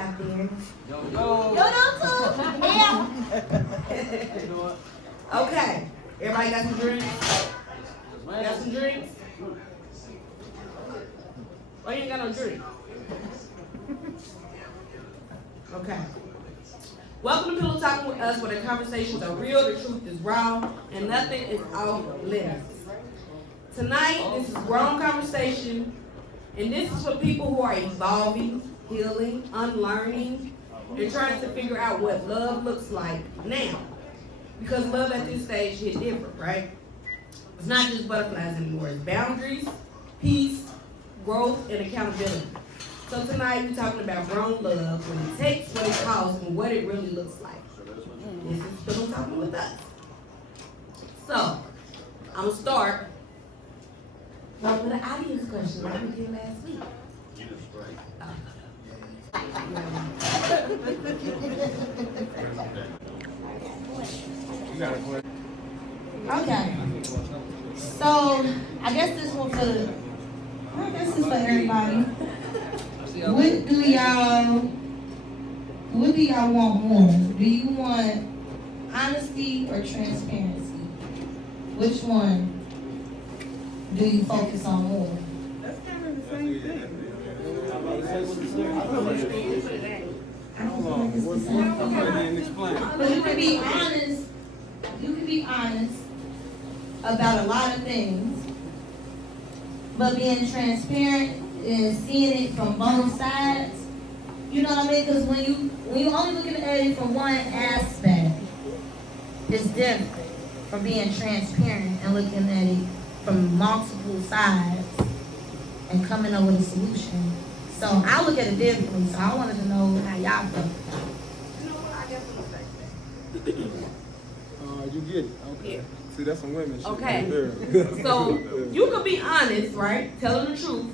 out there. Yo, Yeah. Okay. Everybody got some drinks? Got some drinks? Oh, you ain't got no drink. Okay. Welcome to Pillow Talking with Us, where the conversations are real, the truth is raw, and nothing is off limits. Tonight, this is grown conversation, and this is for people who are evolving, healing, unlearning, and trying to figure out what love looks like now. Because love at this stage hit different, right? It's not just butterflies anymore. It's boundaries, peace, growth, and accountability. So tonight we're talking about grown love, what it takes, what it costs, and what it really looks like. This is Pillow Talking with Us. So, I'm going to start with an audience question like we did last week. Okay. So I guess this one is for everybody. What do y'all want more? Do you want honesty or transparency? Which one do you focus on more? That's kind of the same thing. I don't feel like it's the same. But you can be honest. You can be honest about a lot of things, but being transparent and seeing it from both sides. You know what I mean? Because when you only looking at it from one aspect, it's different from being transparent and looking at it from multiple sides and coming up with a solution. So I look at it differently. So I wanted to know how y'all feel. You know what? I guess I'm the same thing. You get it. Okay. Yeah. See, that's some women shit. Okay. Right there. So you could be honest, right? Telling the truth,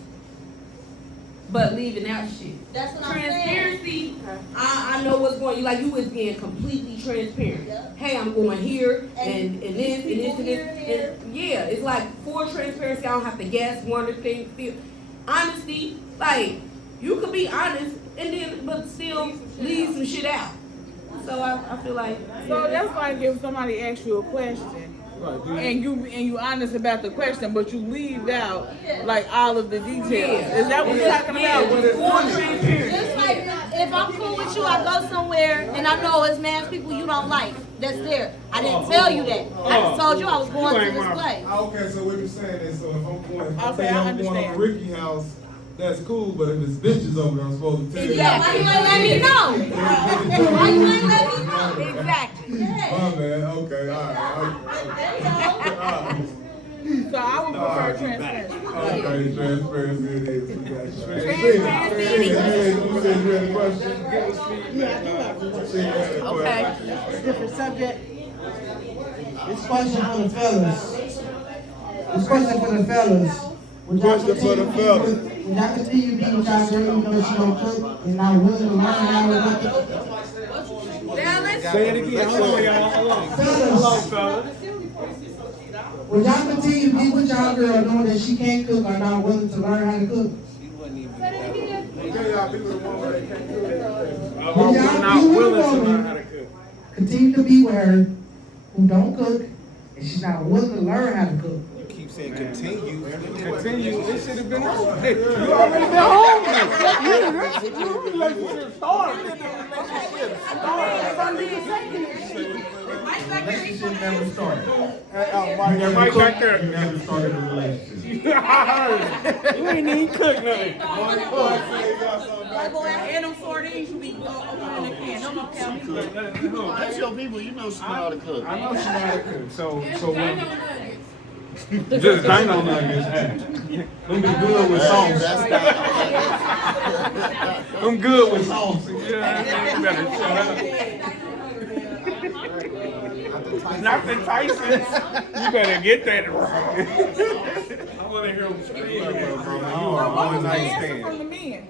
but leaving out shit. That's what I'm Transparency, I know what's going. You was being completely transparent. Yeah. Hey, I'm going here and this and this people and here this. and there. And yeah, it's like full transparency. I don't have to guess, wonder, think, feel. Honesty, like you could be honest and then but still leave some shit out. So I feel like So that's like if somebody asks you a question and you honest about the question, but you leave out like all of the details. Is that what you're talking about? full transparency. Just like if I'm cool with you, I go somewhere and I know it's man's people you don't like. That's there. I didn't tell you that. I just told you I was going to this place. Okay, so what you're saying is, so if I'm going, if Okay, I I'm going understand. to Ricky house, that's cool. But if it's bitches over there, I'm supposed to tell you. Yeah, why you ain't let me know? Why you ain't let me know? Exactly. My man. Okay. All right. So I would prefer transparency. Okay, transparency it is. We got you. Transparency. You said you had a question? Yeah, I do have a question. She had a Okay. question. Different subject. This question for the fellas. This question for the fellas. Would y'all Question for the continue- fellas. Would y'all continue to be with y'all girl even though she don't cook and not willing to learn how to cook? Now let's Say it again. Hold on, y'all. Hold on. Fellas, would y'all continue to be with y'all girl knowing that she can't cook or not willing to learn how to cook? Okay, y'all be with a woman that can't do it. Would y'all be with a woman, continue to be with her who don't cook and she's not willing to learn how to cook? Keep saying continue. Continue. This should have been over. You already been home. You relationship started. Relationship never started. Mike back there. You never started a relationship. I heard. You ain't even cook nothing. And them sardines you be opening the can. Don't count me. That's your people. You know she know how to cook. I know she know how to cook. So when just dino nuggets. Them be good with sauce. Them good with sauce. Yeah, you better shut up. Not the Tysons. You better get that right. I want to hear them scream. What was the answer from the men?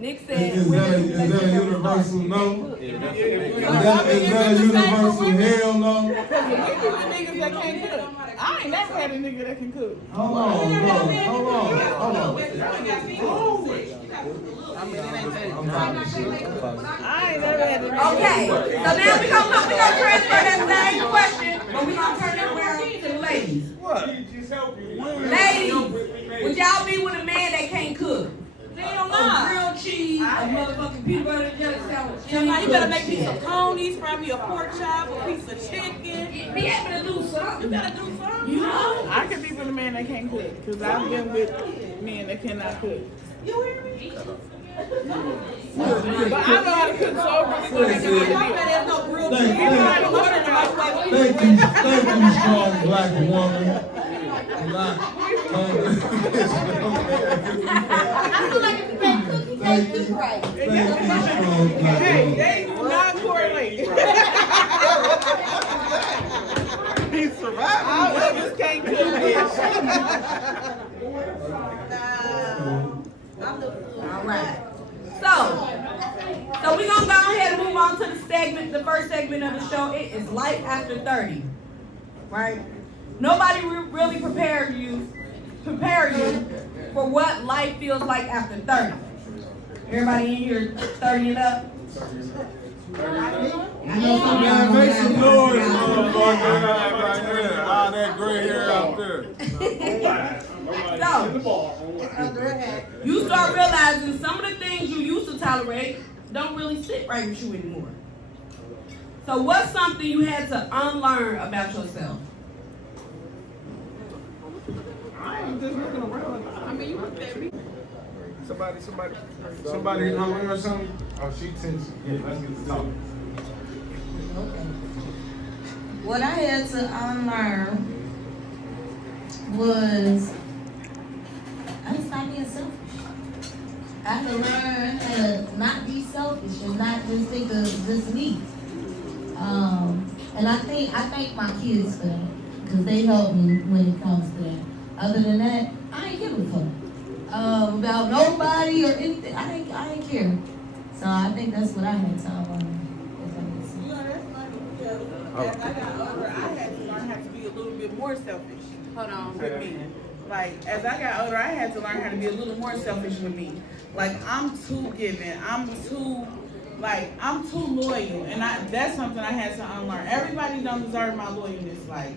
Nick said. Is that a universal no? Is that a universal hell no? Because the niggas that can't cook. I ain't never had a nigga that can cook. Hold on, bro. Hold on. I mean, it ain't that. I ain't never had a nigga. Okay, so now we gonna transfer that same question, but we gonna turn it around to the ladies. What? Ladies, would y'all be with a man that can't cook? Hell A nah. grilled cheese, a motherfucking peanut butter and jelly sandwich. You better make me some conies, fry me a pork chop, a piece of chicken. Be able to do something. You better do something. You know? I could be with a man that can't cook. Because I've been with men that cannot cook. You hear me? But I know how to cook so really good. There's no grilled cheese. Thank you, strong black woman. I feel like if you can't cook, you can't eat right. Thank you, strong black Hey, woman. they do not correlate. He survived. All of us can't cook, bitch. All right. So we're gonna go ahead and move on to the first segment of the show. It is life after 30, right? Nobody really prepare you for what life feels like after 30. Everybody in here 30 and up? Yeah, make some noise, motherfucker. All that gray hair out there. So, you start realizing some of the things you used to tolerate don't really sit right with you anymore. So what's something you had to unlearn about yourself? I ain't just looking around. I mean, you looked at me. Somebody hungry or something? Oh, she tense. Yeah, let's get to talking. What I had to unlearn was I had to stop being selfish. I had to learn how to not be selfish and not just think of just me. And I thank my kids for that because they help me when it comes to that. Other than that, I ain't give a fuck about nobody or anything. I ain't care. So I think that's what I had to unlearn. You know, that's funny because as I got older, I had to learn how to be a little bit more selfish. Hold on. With me. Like, as I got older, I had to learn how to be a little more selfish with me. Like, I'm too giving. I'm too loyal. And that's something I had to unlearn. Everybody don't deserve my loyalness. Like,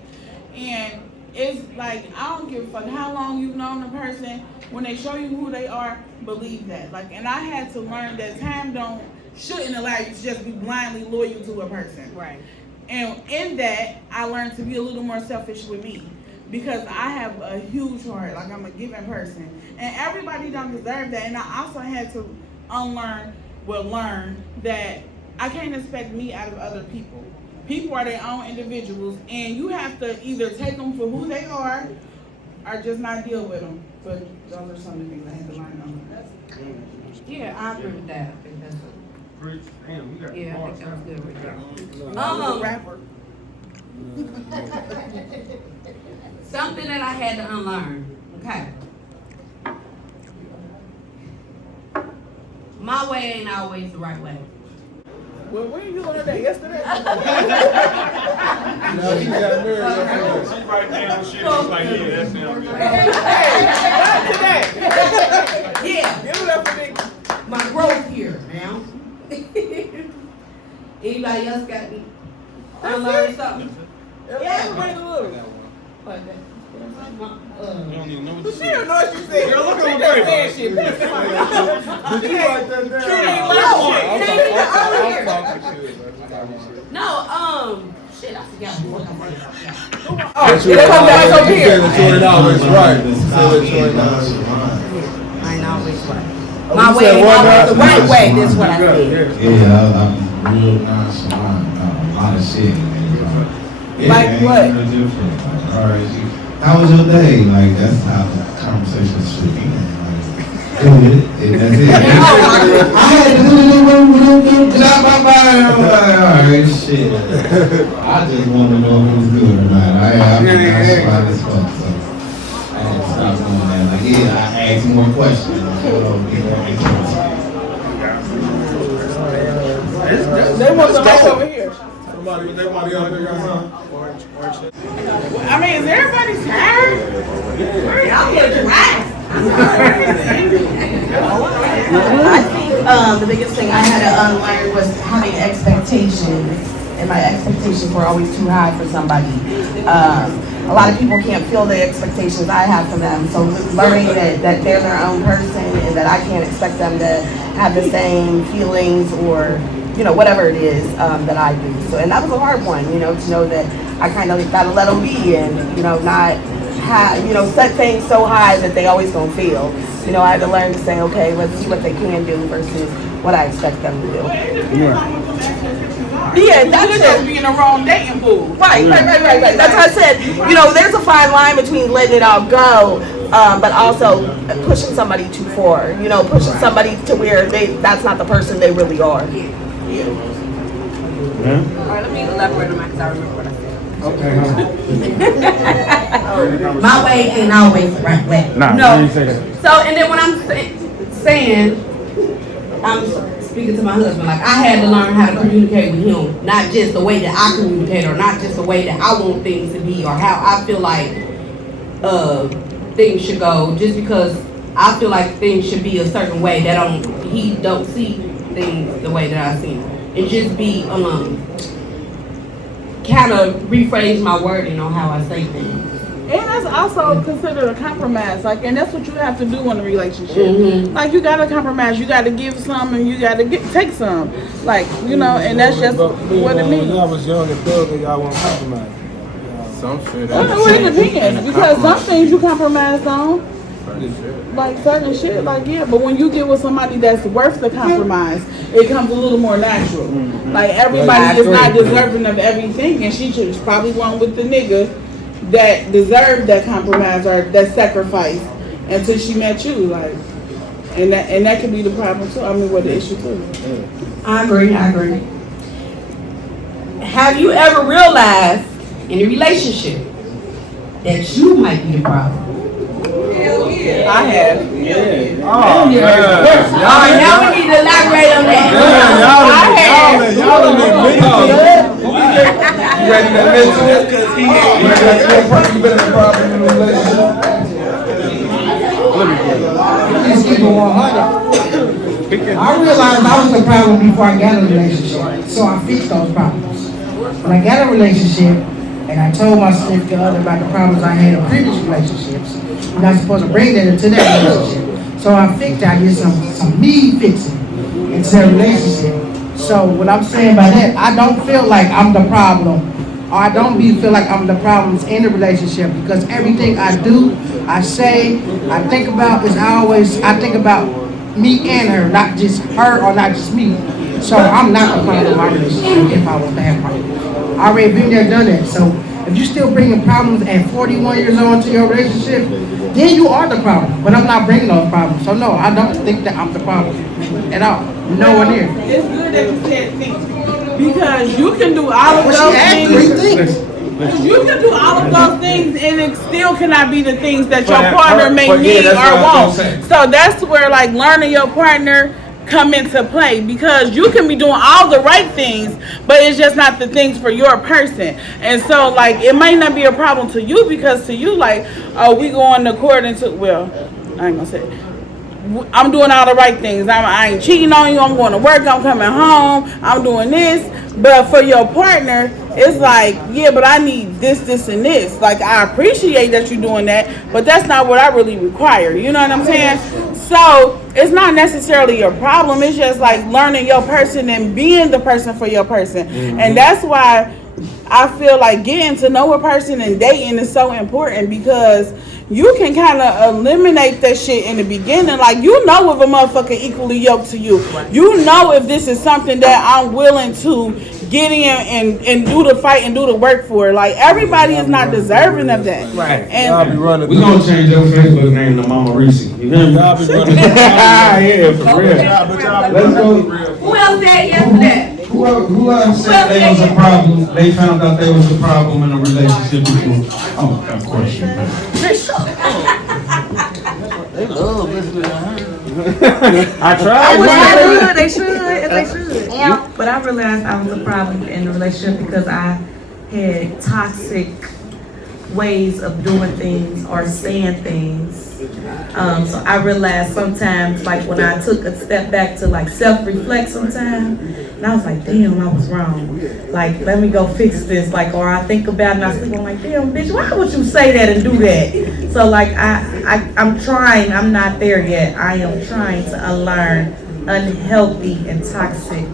and it's like, I don't give a fuck how long you've known a person. When they show you who they are, believe that. Like, and I had to learn that time shouldn't allow you to just be blindly loyal to a person. Right. And in that, I learned to be a little more selfish with me. Because I have a huge heart, like I'm a giving person. And everybody don't deserve that. And I also had to learn that I can't expect me out of other people. People are their own individuals, and you have to either take them for who they are or just not deal with them. But those are some of the things I had to learn on. Yeah, I agree with that. I think that's a, Damn, we got yeah, I think that was good right there. I'm a rapper. Something that I had to unlearn. Okay. My way ain't always the right way. Well, when you learned that yesterday? No, she got married. She write down shit. It's like, yeah, that's him. Hey, today. Yeah, Give it up for me. my growth here, man. Anybody else got to unlearn something? Yeah, wait a little. What that? You don't even know what But to she don't know what she said. Girl, look She on just paper. said shit. Did you write that down? No, shit, I forgot what I said. That's it come down so You here. said that you ain't always right. You said that you ain't always I ain't always right. Oh, My you way said ain't what always the now? right way, that's what I said. Yeah, I'm real nonchalant about a lot of shit. Yeah, Like man, what? real different. Like, all right, how was your day? Like, that's how the conversation should be. Like, good. And that's it. I had to drop my body. I'm like, all right, shit. I just want to know who's good or not. I'm nonchalant as fuck, so I had to stop doing that. Like, yeah, I asked more questions. Be more interested. put the mic over here. Somebody out there got something? I mean, is everybody tired? Y'all get dry. I think the biggest thing I had to unlearn was having expectations, and my expectations were always too high for somebody. A lot of people can't feel the expectations I have for them, so learning that they're their own person and that I can't expect them to have the same feelings or, you know, whatever it is that I do. So, and that was a hard one, you know, to know that I kind of gotta let them be and, you know, not have, you know, set things so high that they always gonna feel. You know, I had to learn to say, okay, let's see what they can do versus what I expect them to do. Yeah, that's You just be in the wrong dating pool. Right. That's what I said. You know, there's a fine line between letting it all go, but also pushing somebody too far. You know, pushing somebody to where that's not the person they really are. All right, let me elaborate on that because I remember what I said. My way ain't always the right way. No. So, and then when I'm saying, I'm speaking to my husband, like I had to learn how to communicate with him, not just the way that I communicate or not just the way that I want things to be or how I feel like things should go, just because I feel like things should be a certain way that he don't see things the way that I see them. And just be kind of rephrase my wording on how I say things. And that's also considered a compromise. Like, and that's what you have to do in a relationship. Mm-hmm. Like, you gotta compromise. You gotta give some, and you gotta take some. Like, you know, and that's just what it means. When I was young and thug, y'all want to compromise. Some shit. Well, it depends because some things you compromise on, like certain shit. Like, yeah, but when you get with somebody that's worth the compromise, it comes a little more natural. Like, everybody is not deserving of everything, and she should probably went with the nigga that deserved that compromise or that sacrifice until she met you, like, and that could be the problem too. I mean, what the issue too. I agree. Have you ever realized in a relationship that you might be the problem? Hell yeah. I have. Oh, All right, now we need to elaborate on that. Y'all you ready to mention it? Because he ain't been a problem in a relationship. Let's keep it 100. I realized I was the problem before I got a relationship, so I fixed those problems. When I got a relationship, and I told my significant other about the problems I had in previous relationships, you're not supposed to bring that into that relationship. So I fixed it. I did some me fixing into that relationship. So what I'm saying by that, I don't feel like I'm the problem, or I don't feel like I'm the problems in the relationship, because everything I do, I say, I think about I think about me and her, not just her or not just me. So I'm not the problem in my relationship if I was to have problems. I already been there, done that. So if you're still bringing problems at 41 years old into your relationship, then you are the problem. But I'm not bringing those problems. So no, I don't think that I'm the problem at all. Nowhere near. It's good that you said things because you can do all of those things. You can do all of those things and it still cannot be the things that your partner may need or want. So that's where like learning your partner come into play, because you can be doing all the right things, but it's just not the things for your person. And so like it might not be a problem to you, because to you like, oh, we going according to, well, I ain't gonna say it. I'm doing all the right things. I ain't cheating on you. I'm going to work. I'm coming home. I'm doing this. But for your partner, it's like, yeah, but I need this, this, and this. Like, I appreciate that you're doing that, but that's not what I really require. You know what I'm saying? So it's not necessarily a problem. It's just like learning your person and being the person for your person. Mm-hmm. And that's why I feel like getting to know a person and dating is so important, because you can kind of eliminate that shit in the beginning. Like, you know if a motherfucker equally yoked to you. You know if this is something that I'm willing to get in and do the fight and do the work for. Like, everybody is not deserving of that. Right. And y'all be running. We gonna change your Facebook name to Mama Reese. You hear me? Y'all be running. Yeah, for real. Let's go. Who else said yes to that? Who else said they was a problem? They found out they was a problem in a relationship before. Oh, of course you did. They love listening to her. I tried. They should. But I realized I was a problem in the relationship because I had toxic ways of doing things or saying things. So I realized sometimes, like when I took a step back to like self-reflect sometimes, and I was like, damn, I was wrong. Like, let me go fix this. Like, or I think about it and I sleep, I'm like, damn, bitch, why would you say that and do that? So like, I'm trying, I'm not there yet. I am trying to unlearn unhealthy and toxic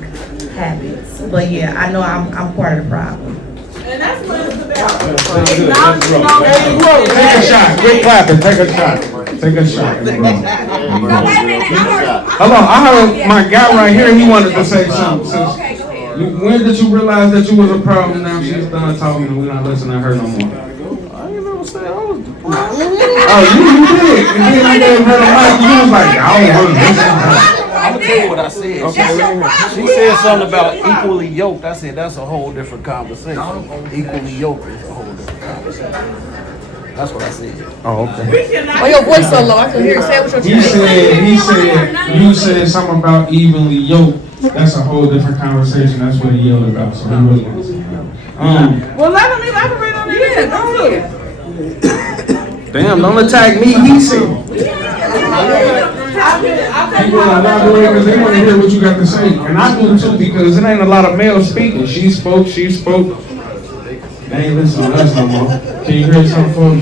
habits. But yeah, I know I'm part of the problem. And that's what it's about. Take a shot. Quit clapping. Take a shot. Take a shot. Hold on. I heard my guy right here. He wanted to say something. Okay, go ahead. When did you realize that you was a problem? Now she's done talking and we're not listening to her no more. I ain't never said I was the problem. Oh, you did. And then I gave her the mic. You was like, I don't want to listen to her. I'm gonna tell you what I said. She said something about equally yoked. I said that's a whole different conversation. Equally yoked is a whole different conversation. That's what I said. Oh, okay. Why your voice so low? I couldn't hear you say what you're He said, you said something about evenly yoked. That's a whole different conversation. That's what he yelled about. So he really wants to know. Well, let him elaborate on that. Yeah, go ahead. Damn, don't attack me. He said. People elaborate because they want to hear what you got to say. And I do too because it ain't a lot of males speaking. She spoke. They ain't listening to us no more. Can you hear something for me?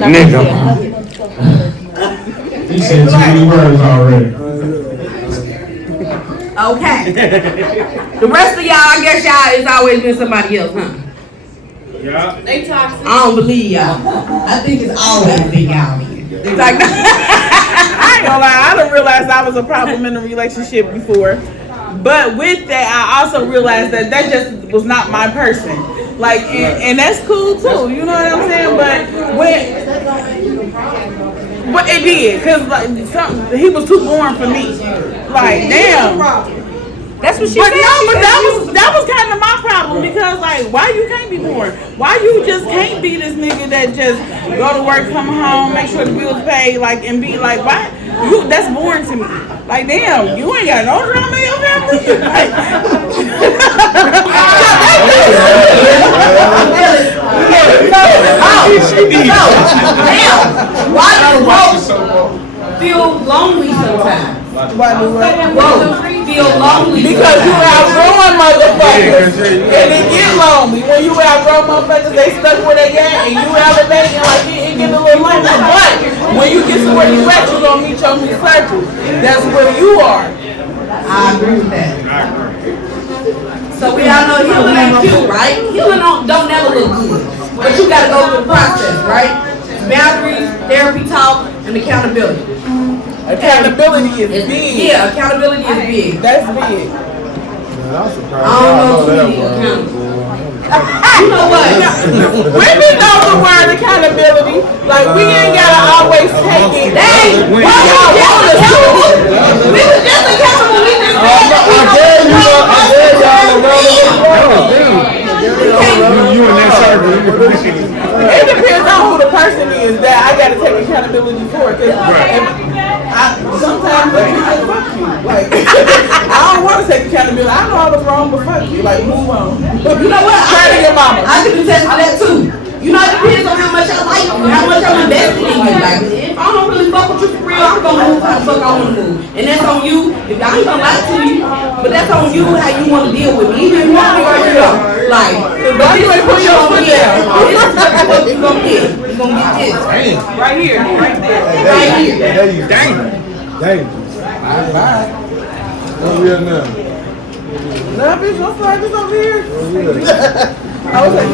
Nigga. He said too many words already. Okay. The rest of y'all, I guess y'all, it's always been somebody else, huh? Yeah. They toxic. I don't believe y'all. I think it's always been y'all. It's like I ain't gonna lie, I done realized I was a problem in a relationship before. But with that, I also realized that just was not my person. Like, and that's cool too, you know what I'm saying? But it did, cause like he was too boring for me. Like, damn. that's what she But said. no, but that was kind of my problem because like, why you can't be boring? Why you just can't be this nigga that just go to work, come home, make sure the bills paid, like, and be like, why? That's boring to me. Like, damn, you ain't got no drama in your family. Like, Why do folks feel lonely sometimes? why do what? Whoa, feel lonely Because you sometimes. outgrowing motherfuckers, and it get lonely. When you outgrow motherfuckers, they stuck where they at, and you elevate, and like it get a little lonely. But when you get to where you at, you gonna meet your new circle. That's where you are. I agree with that. So we all know healing ain't cute, right? Healing don't never look good. But you gotta go through the process, right? Boundaries, therapy talk, and accountability. Accountability is big. Yeah, accountability is big. That's big. I don't know too many accountable. You know what? Women know the word accountability. Like, we ain't gotta always take it. Dang, When why y'all we want just us to. accountable? We was just accountable. We just You in that circle. It depends on who the person is that I gotta take accountability for. Sometimes I just fuck you. Like, I don't want to take accountability. I know I was wrong, but fuck you. Like, move on. You know what? Try to your mama. I can attest to that too. You know, it depends on how much I like you, how much I'm invested in you. Like, if I don't really fuck with you for real, I'm gonna move how the fuck I wanna move. And that's on you. If I ain't gonna lie to you, but that's on you how you wanna deal with me. Even if you want me right here, like, but you ain't put your foot down. This is what you gonna get. You gonna get this. Right here, right there. Right here. Bye. What's real now? Nah, bitch, I'm sorry, this over here. Okay.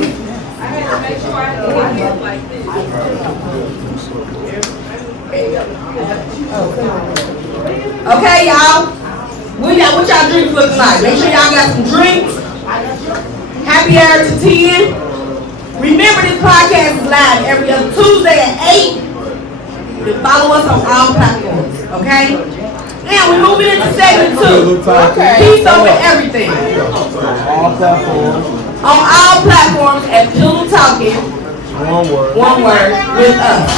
Okay, y'all. What y'all drinks looking like? Make sure y'all got some drinks. Happy hour to 10. Remember, this podcast is live every other Tuesday at 8. Follow us on all platforms, okay? Now we're moving into segment 2. Okay. Peace over everything. All platforms. On all platforms at Pillow Talking. One word. One word with us.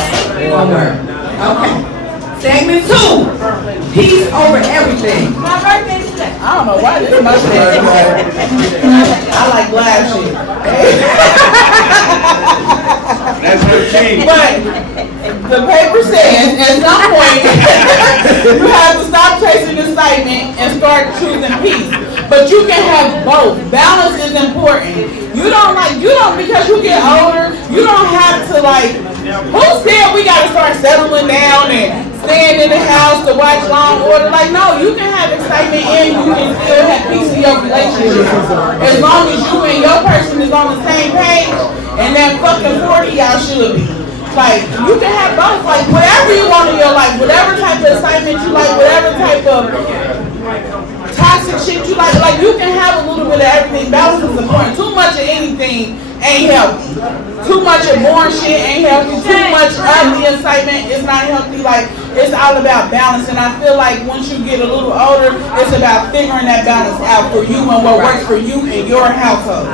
One word. Okay. Segment 2, peace over everything. I don't know why this is my thing. I like glass shit. That's her king. But the paper says at some point you have to stop chasing excitement and start choosing peace. But you can have both. Balance is important. You don't because you get older, you don't have to who said we gotta start settling down and staying in the house to watch Law and Order? Like, no, you can have excitement and you can still have peace in your relationship. As long as you and your person is on the same page, and that fucking 40 y'all should be. Like, you can have both. Like, whatever you want in your life, whatever type of excitement you like, whatever type of toxic shit you like you can have a little bit of everything. Balance is important. Too much of anything ain't healthy. Too much of boring shit ain't healthy. Too much of the excitement is not healthy. Like, it's all about balance. And I feel like once you get a little older, it's about figuring that balance out for you and what works for you and your household.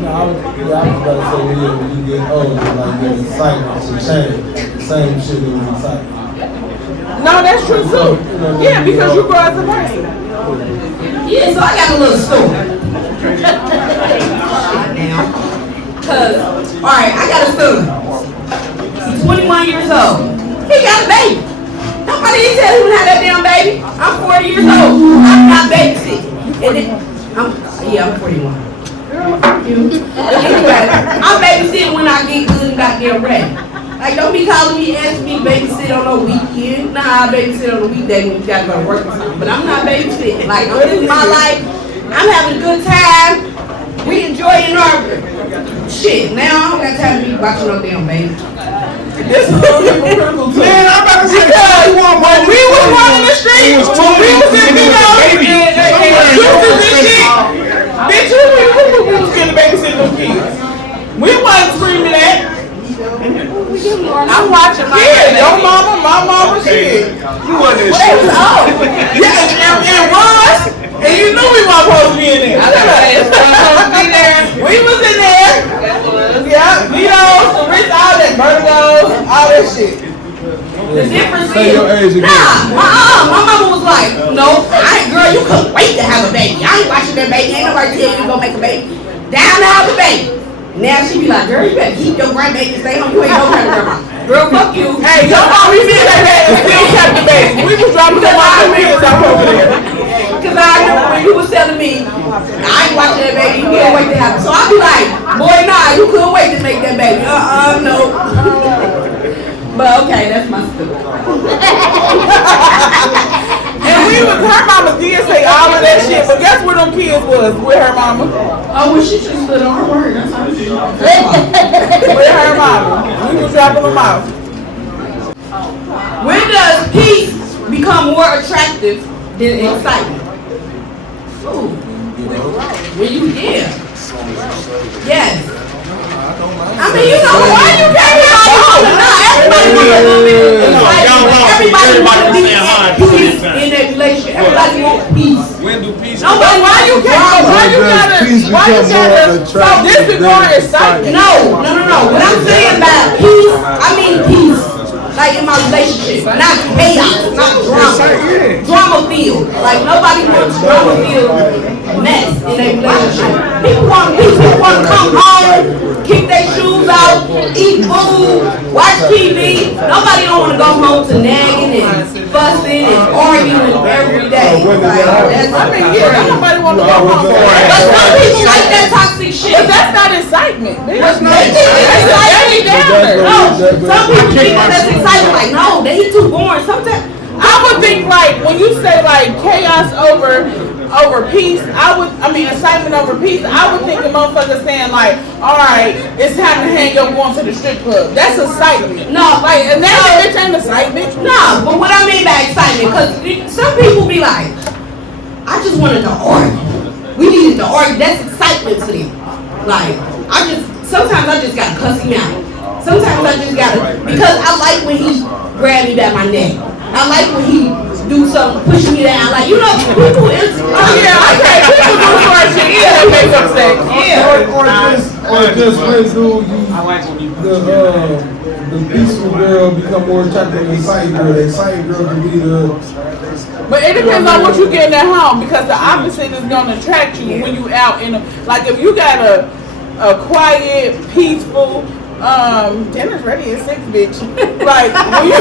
No, I was about to say when you get older, like your excitement to change. The same shit that was exciting. No, that's true too. Yeah, because you grow as a person. Yeah, so I got a little story. Now, cause, alright, I got a student. He's 21 years old. He got a baby. Nobody didn't tell him to have that damn baby. I'm 40 years old. I'm not babysitting. And then, I'm 41. Girl, fuck you. Anyway, I'm babysitting when I get good and goddamn ready. Like, don't be calling me, asking me to babysit on a weekend. Nah, I babysit on a weekday when you gotta go to work or something. But I'm not babysitting. Like, I'm living my life. I'm having a good time. We enjoying our shit. Now I don't got time to be watching no damn baby. This is a little hypocritical too. Man, I'm about to say, Because when we was running the streets, when we was in the bitch, we was getting babysit them kids. We wasn't screaming at. I'm watching my kid. Your mama, my mama, shit. You wasn't in Well, it was old. Yeah, it was. And you knew we weren't supposed to be in there. We was in there. Yeah, Vito's, the Ritz, all that, Vertigos, all that shit. The difference Say your age is, again. my mama was like, no, girl, you couldn't wait to have a baby. I ain't watching that baby. Ain't nobody tell you to go make a baby. Down to have a baby. Now she be like, girl, you better keep your grandbaby, stay home. You ain't no kind of grandma. Girl, fuck you. Hey, your mom, we did that and still kept the baby. We was dropping them off the kids up over there. Because I remember when you was telling me, I ain't watching that baby, you couldn't wait to have it. So I be like, boy, nah, you couldn't wait to make that baby. No. But okay, that's my story. And her mama did say all of that shit, but guess where them kids was? With her mama. Oh, well, she just stood on her word. That's how she With her mama. We was dropping them off. When does peace become more attractive than excitement? Ooh. When you, yes. I mean, you know, why you can't be all over? No, everybody wants a little bit of excitement. Everybody wants to be at peace in their relationship. Everybody wants peace. When do peace? Nobody, Why you gotta, so this is more excitement. No. What I'm saying about peace, I mean peace. Like in my relationship, not chaos, not drama. Drama filled. Like nobody wants drama filled mess in their relationship. People want peace. People want to come home, kick their shoes out, eat food, watch TV. Nobody don't want to go home to nagging and fussing and arguing every day. Like, Nobody want to go home. but some people like that toxic shit. But that's not excitement. That's No, some people think that's exciting. Like, no, they too boring. Sometimes I would think like when you say like chaos over peace, excitement over peace, I would think a motherfucker saying like, all right, it's time to hang up going to the strip club. That's excitement. No, Like, and that bitch ain't excitement. no, but what I mean by excitement, because some people be like, I just wanted to argue. We needed to argue. That's excitement to them. Like, sometimes I just gotta cuss him out. Sometimes I just gotta, because I like when he grab me by my neck. I like when he do something, push me down. Like, you know, people is, Okay, people do smart shit. Yeah, that makes up sex. yeah. Or just went through I like when you the the peaceful girl become more attractive than the exciting girl. The exciting girl can be the. But it depends on what you get at home, because the opposite is gonna attract you when you out in a, like if you got a quiet, peaceful, dinner's ready at 6, bitch. Like when you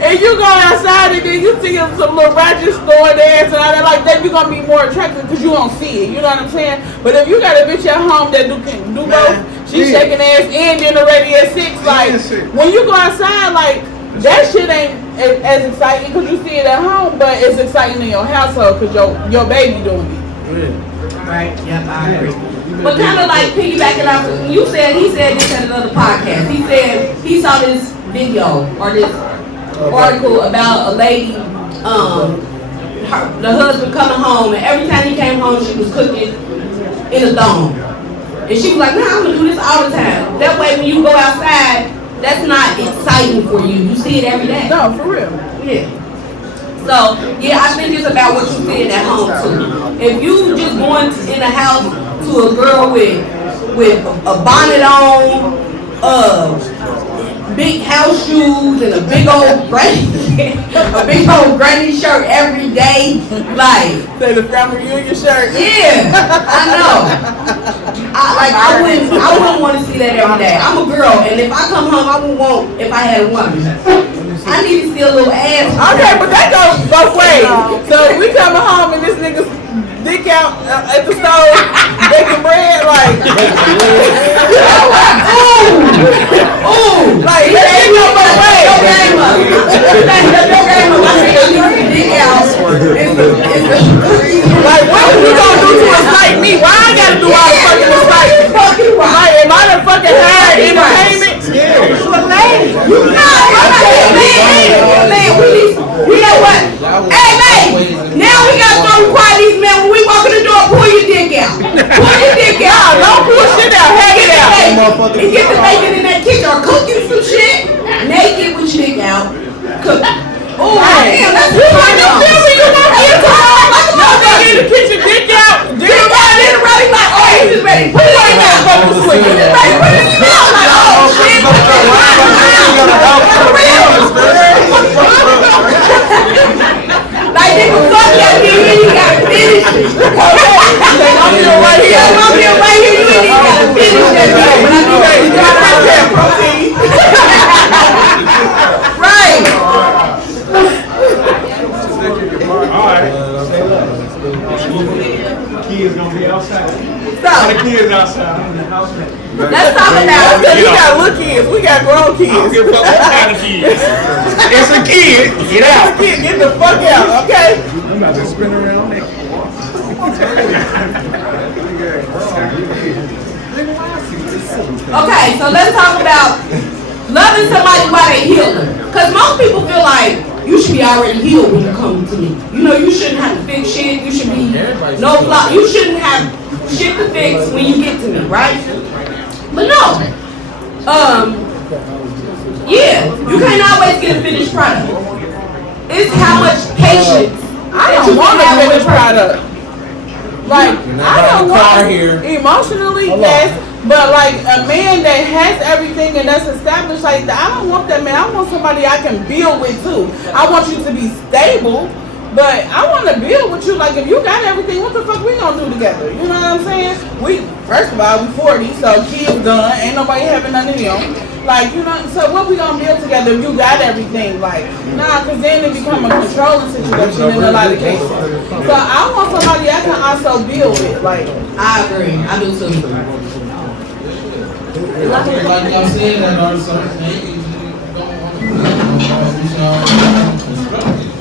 and you go outside and then you see some little ratchet store dance and all that like that, you're gonna be more attractive because you don't see it. You know what I'm saying? But if you got a bitch at home that can do both, she's shaking ass and dinner ready at 6. Like when you go outside, like that shit ain't as exciting because you see it at home, but it's exciting in your household because your baby doing it. Right, yep, I agree. But kind of like piggybacking off, he said this at another podcast. He said he saw this video or this article about a lady, the husband coming home, and every time he came home, she was cooking in a thong. And she was like, nah, I'm gonna do this all the time. That way when you go outside, that's not exciting for you. You see it every day. No, for real. Yeah. So, yeah, I think it's about what you see at home too. If you just going in a house to a girl with a bonnet on, big house shoes, and a big old granny shirt every day, like say the family reunion shirt. Yeah, I know. I wouldn't want to see that every day. I'm a girl, and if I come home, I would want if I had a woman. I need to see a little ass. Okay, but that goes both ways. So we coming home and this nigga's dick out at the stove, baking bread, like, ooh, like, it ain't no more way. Your game up. I think your dick out. Like, what are you gonna do to excite me? Why I gotta do all the fucking excitement? Like, am I the fucking high entertainment? You know what? Hey, man, now we gotta go require these men when we walk in the door, pull your dick out. Pull your dick out. Don't pull shit out. Hang it out. And get the bacon in that kitchen or cook you some shit. Naked with your dick out. Cook. Oh, damn, that's what I know. You want me to in the kitchen, dick out. Dick out, then ready, like, oh, he's just ready. Put it in there. He's just ready. Put it in your mouth. Like, oh, shit. Like, nigga, fuck that nigga, you gotta finish it. I'm here right here. I'm here right here, you ain't even gotta finish that nigga. But I know you gotta have protein. Right. Kids gonna be outside. Stop. The kids outside. Let's talk about Because we got little kids, we got grown kids. I don't give a fuck what kind of kids. It's a kid. Get out. Kid, get the fuck out, okay? I'm about to spin around naked. Okay, so let's talk about loving somebody while they healing. Because most people feel like you should be already healed when you come to me. You know, you shouldn't have to fix shit. You should be no flaw. You shouldn't have shit to fix when you get to me, right? But no. Yeah, you can't always get a finished product. It's how much patience. I don't want a finished product. Like, I don't want emotionally, yes, but like a man that has everything and that's established, like I don't want that man. I want somebody I can build with too. I want you to be stable, but I want to build with you. Like if you got everything, what the fuck we gonna do together? You know what I'm saying? We first of all we 40, so kids done. Ain't nobody having none of them. Like, you know, so what we gonna build together if you got everything? Like, nah, cause then it become a controlling situation in a lot of cases. So I want somebody I can also build with. Like, I agree. I do too. Like y'all said, that are some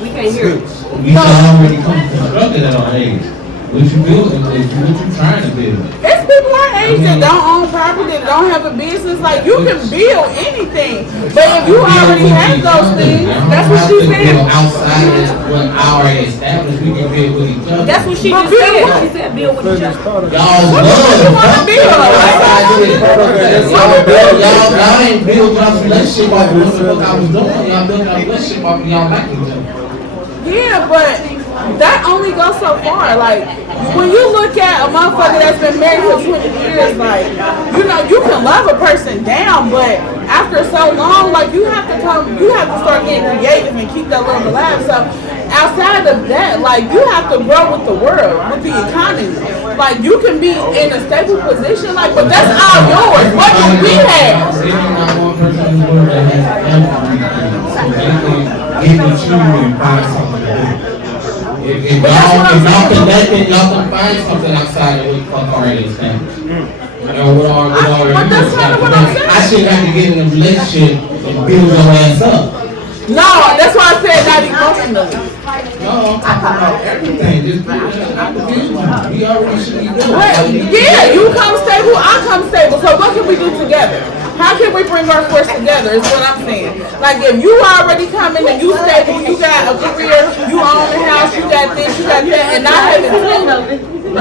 We can't hear it. We should already come constructed at our age. What you building is what you trying to build. it's people our age that don't own property, that don't have a business. Like, you can build anything, but if you already have those things, that's what she said. Outside is what our established, we can build with each other. That's what she just said. She said build with each other. Y'all What you want to build? Y'all ain't build y'all's relationship off of what the fuck I was doing. Y'all built y'all relationship off of y'all liking each other. Yeah, but that only goes so far. Like, when you look at a motherfucker that's been married for 20 years, like, you know, you can love a person down, but after so long, like you have to start getting creative and keep that love alive. So outside of that, like you have to grow with the world, with the economy. Like you can be in a stable position, like, but that's all yours. What do we have? There's not one person in the world that has everything, so they can get with you and find something to do. If y'all connected, y'all can find something outside of what the fuck already established. But that's kind of what I'm saying. I shouldn't have to get in a relationship and build your ass up. No, that's why I said not emotionally. No, I'm talking about everything. Just we already should be doing. Yeah, you come stable, I come stable. So what can we do together? How can we bring our force together is what I'm saying. Like if you already coming and you stable, you got a career, you own the house, you got this, you got that, and I have it too,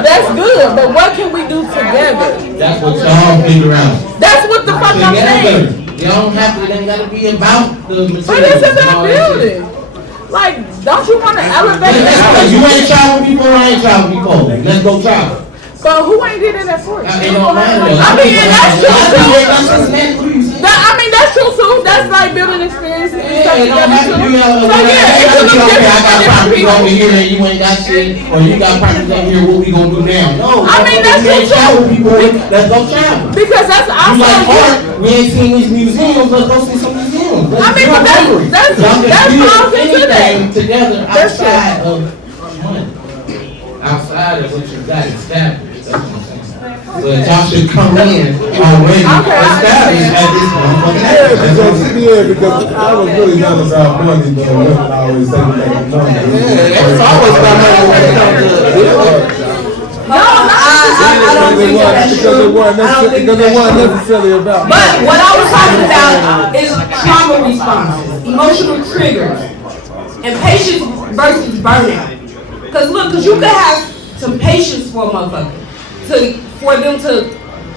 that's good. But what can we do together? That's what y'all figure out. That's what the fuck I'm saying. Y'all don't have to, it ain't gotta be about the material. But it's about building. Like, don't you want to elevate? You ain't traveled before, I ain't traveled before. Let's go travel. But who ain't did that for you? It don't matter. I mean, and that's true too. I mean, that's true too. That's like building experiences and stuff together too. So yeah, it could look different for different people. Over here and you ain't got shit, or you got properties over here, what we gonna do now? No, I mean, that's true too. Let's go travel. Because that's You like art, we ain't seen these museums, let's go see some museums. I mean, but that's all into that. Together outside of money. Outside of what you got established. That's what I'm saying. But y'all should come in already established at this point. Because I was really not about money, but women always say that money. It's always about money when it comes to I don't think that's true. Because it wasn't necessarily about money. But what I was talking about is trauma responses, emotional triggers, and patience versus burnout. Cause look, cause you could have some patience for a motherfucker, for them to,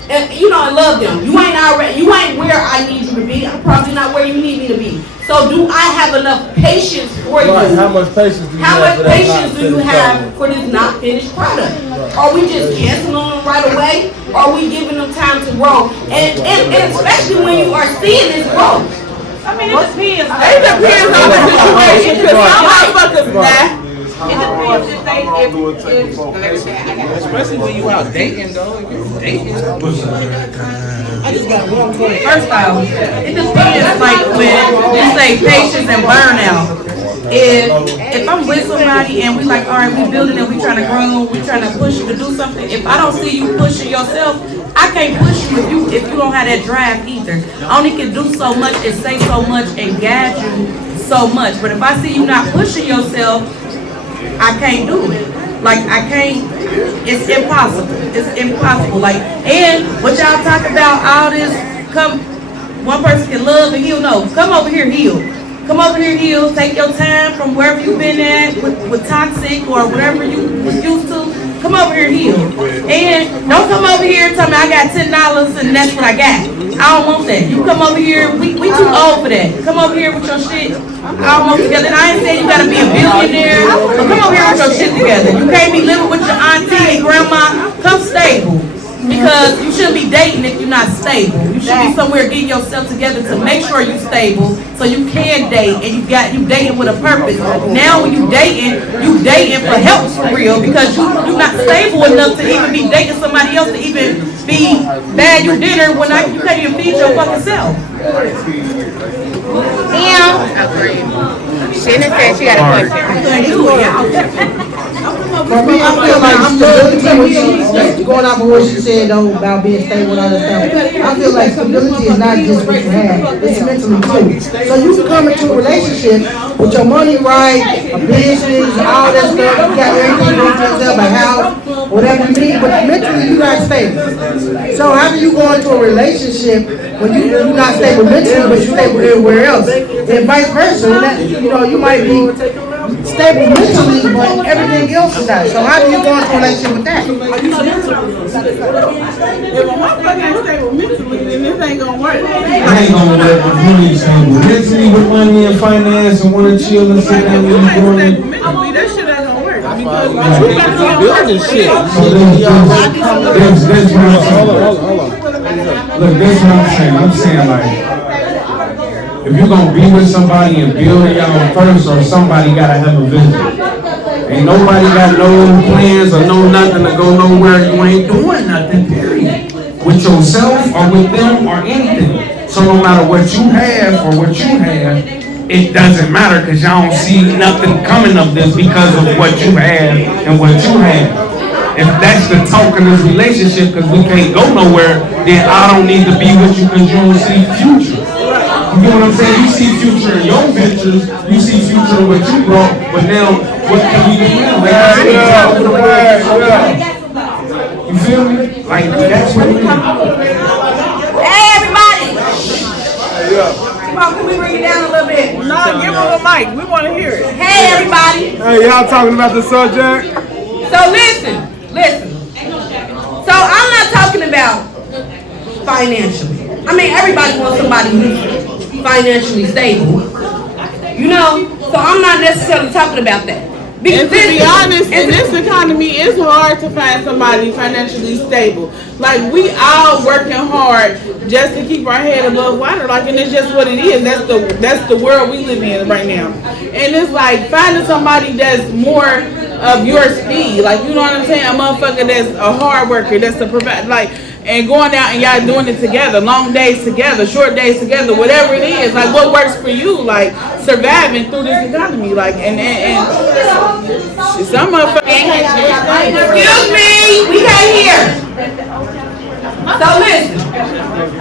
and you know, and love them. You ain't where I need you to be. I'm probably not where you need me to be. So do I have enough patience for you? How much patience do you How have? much patience do you have for this not finished product? Are we just canceling them right away? Or are we giving them time to grow? And especially when you are seeing this growth. I mean, it depends. It depends on the situation. Cause some motherfuckers die. It depends if they, Especially when you out dating, though. If you're dating. I just got one point. First off, it depends, like when you say patience and burnout. If I'm with somebody and we like, all right, we building and we trying to grow, we trying to push you to do something. If I don't see you pushing yourself, I can't push you if you don't have that drive either. I only can do so much and say so much and guide you so much. But if I see you not pushing yourself, I can't do it. Like I can't. It's impossible. It's impossible. Like, and what y'all talk about, all this. One person can love and heal. No, come over here, heal. Come over here, heal. Take your time from wherever you've been at with toxic or whatever you was used to. Come over here, heal. And don't come over here and tell me I got $10 and that's what I got. I don't want that. You come over here, we too old for that. Come over here with your shit almost together. And I ain't saying you gotta be a billionaire, but come over here with your shit together. You can't be living with your auntie and grandma. Come stable. Because you shouldn't be dating if you're not stable. You should be somewhere getting yourself together to make sure you're stable so you can date and you dating with a purpose. Now when you dating for help for real because you're not stable enough to even be dating somebody else to even be bad you dinner when you can't even feed your fucking self. Shannon said she got a question. For me, I feel like stability, going off of what she said though about being stable and all that stuff, I feel like stability is not just what you have, it's mentally too. So you can come into a relationship with your money right, a business, all that stuff, you got everything going for yourself, a house, whatever you need, but mentally you're not stable. So how do you go into a relationship when you're not stable mentally, but you're stable everywhere else? And vice versa, you might be stable mentally, but everything else is not. So how do you go into a relationship with that? If a motherfucker ain't stable mentally, then this ain't gonna work. I ain't gonna let my money stable mentally with money and finance and wanna chill and sit down and enjoy it. Mentally, that shit ain't gonna work. Because You got to be building shit. So that's what I'm saying. Hold on. Look, this is what I'm saying. I'm saying like, if you're gonna be with somebody and build it out first, or somebody gotta have a vision. Ain't nobody got no plans or no nothing to go nowhere. You ain't doing nothing, period. With yourself or with them or anything. So no matter what you have or what you have, it doesn't matter because y'all don't see nothing coming of this because of what you have and what you have. If that's the talk in this relationship, because we can't go nowhere, then I don't need to be with you because you don't see future. You get what I'm saying? You see future in your ventures, you see future in what you brought, but now, what can we do now? Like, you feel me? Like, that's what it is. Hey, everybody! Come on, can we bring it down a little bit? No, give them a mic. We want to hear it. Hey, everybody! Hey, y'all talking about the subject? So listen. So I'm not talking about financially. I mean, everybody wants somebody who's financially stable. You know? So I'm not necessarily talking about that. And to be honest, in this economy, it's hard to find somebody financially stable. Like, we all working hard just to keep our head above water. Like, and it's just what it is. That's the world we live in right now. And it's like finding somebody that's more of your speed. Like, you know what I'm saying? A motherfucker that's a hard worker, that's a provide. Like, and going out and y'all doing it together, long days together, short days together, whatever it is. Like, what works for you? Like, surviving through this economy. Like, and some motherfuckers can't. Excuse me, we can't hear. So listen.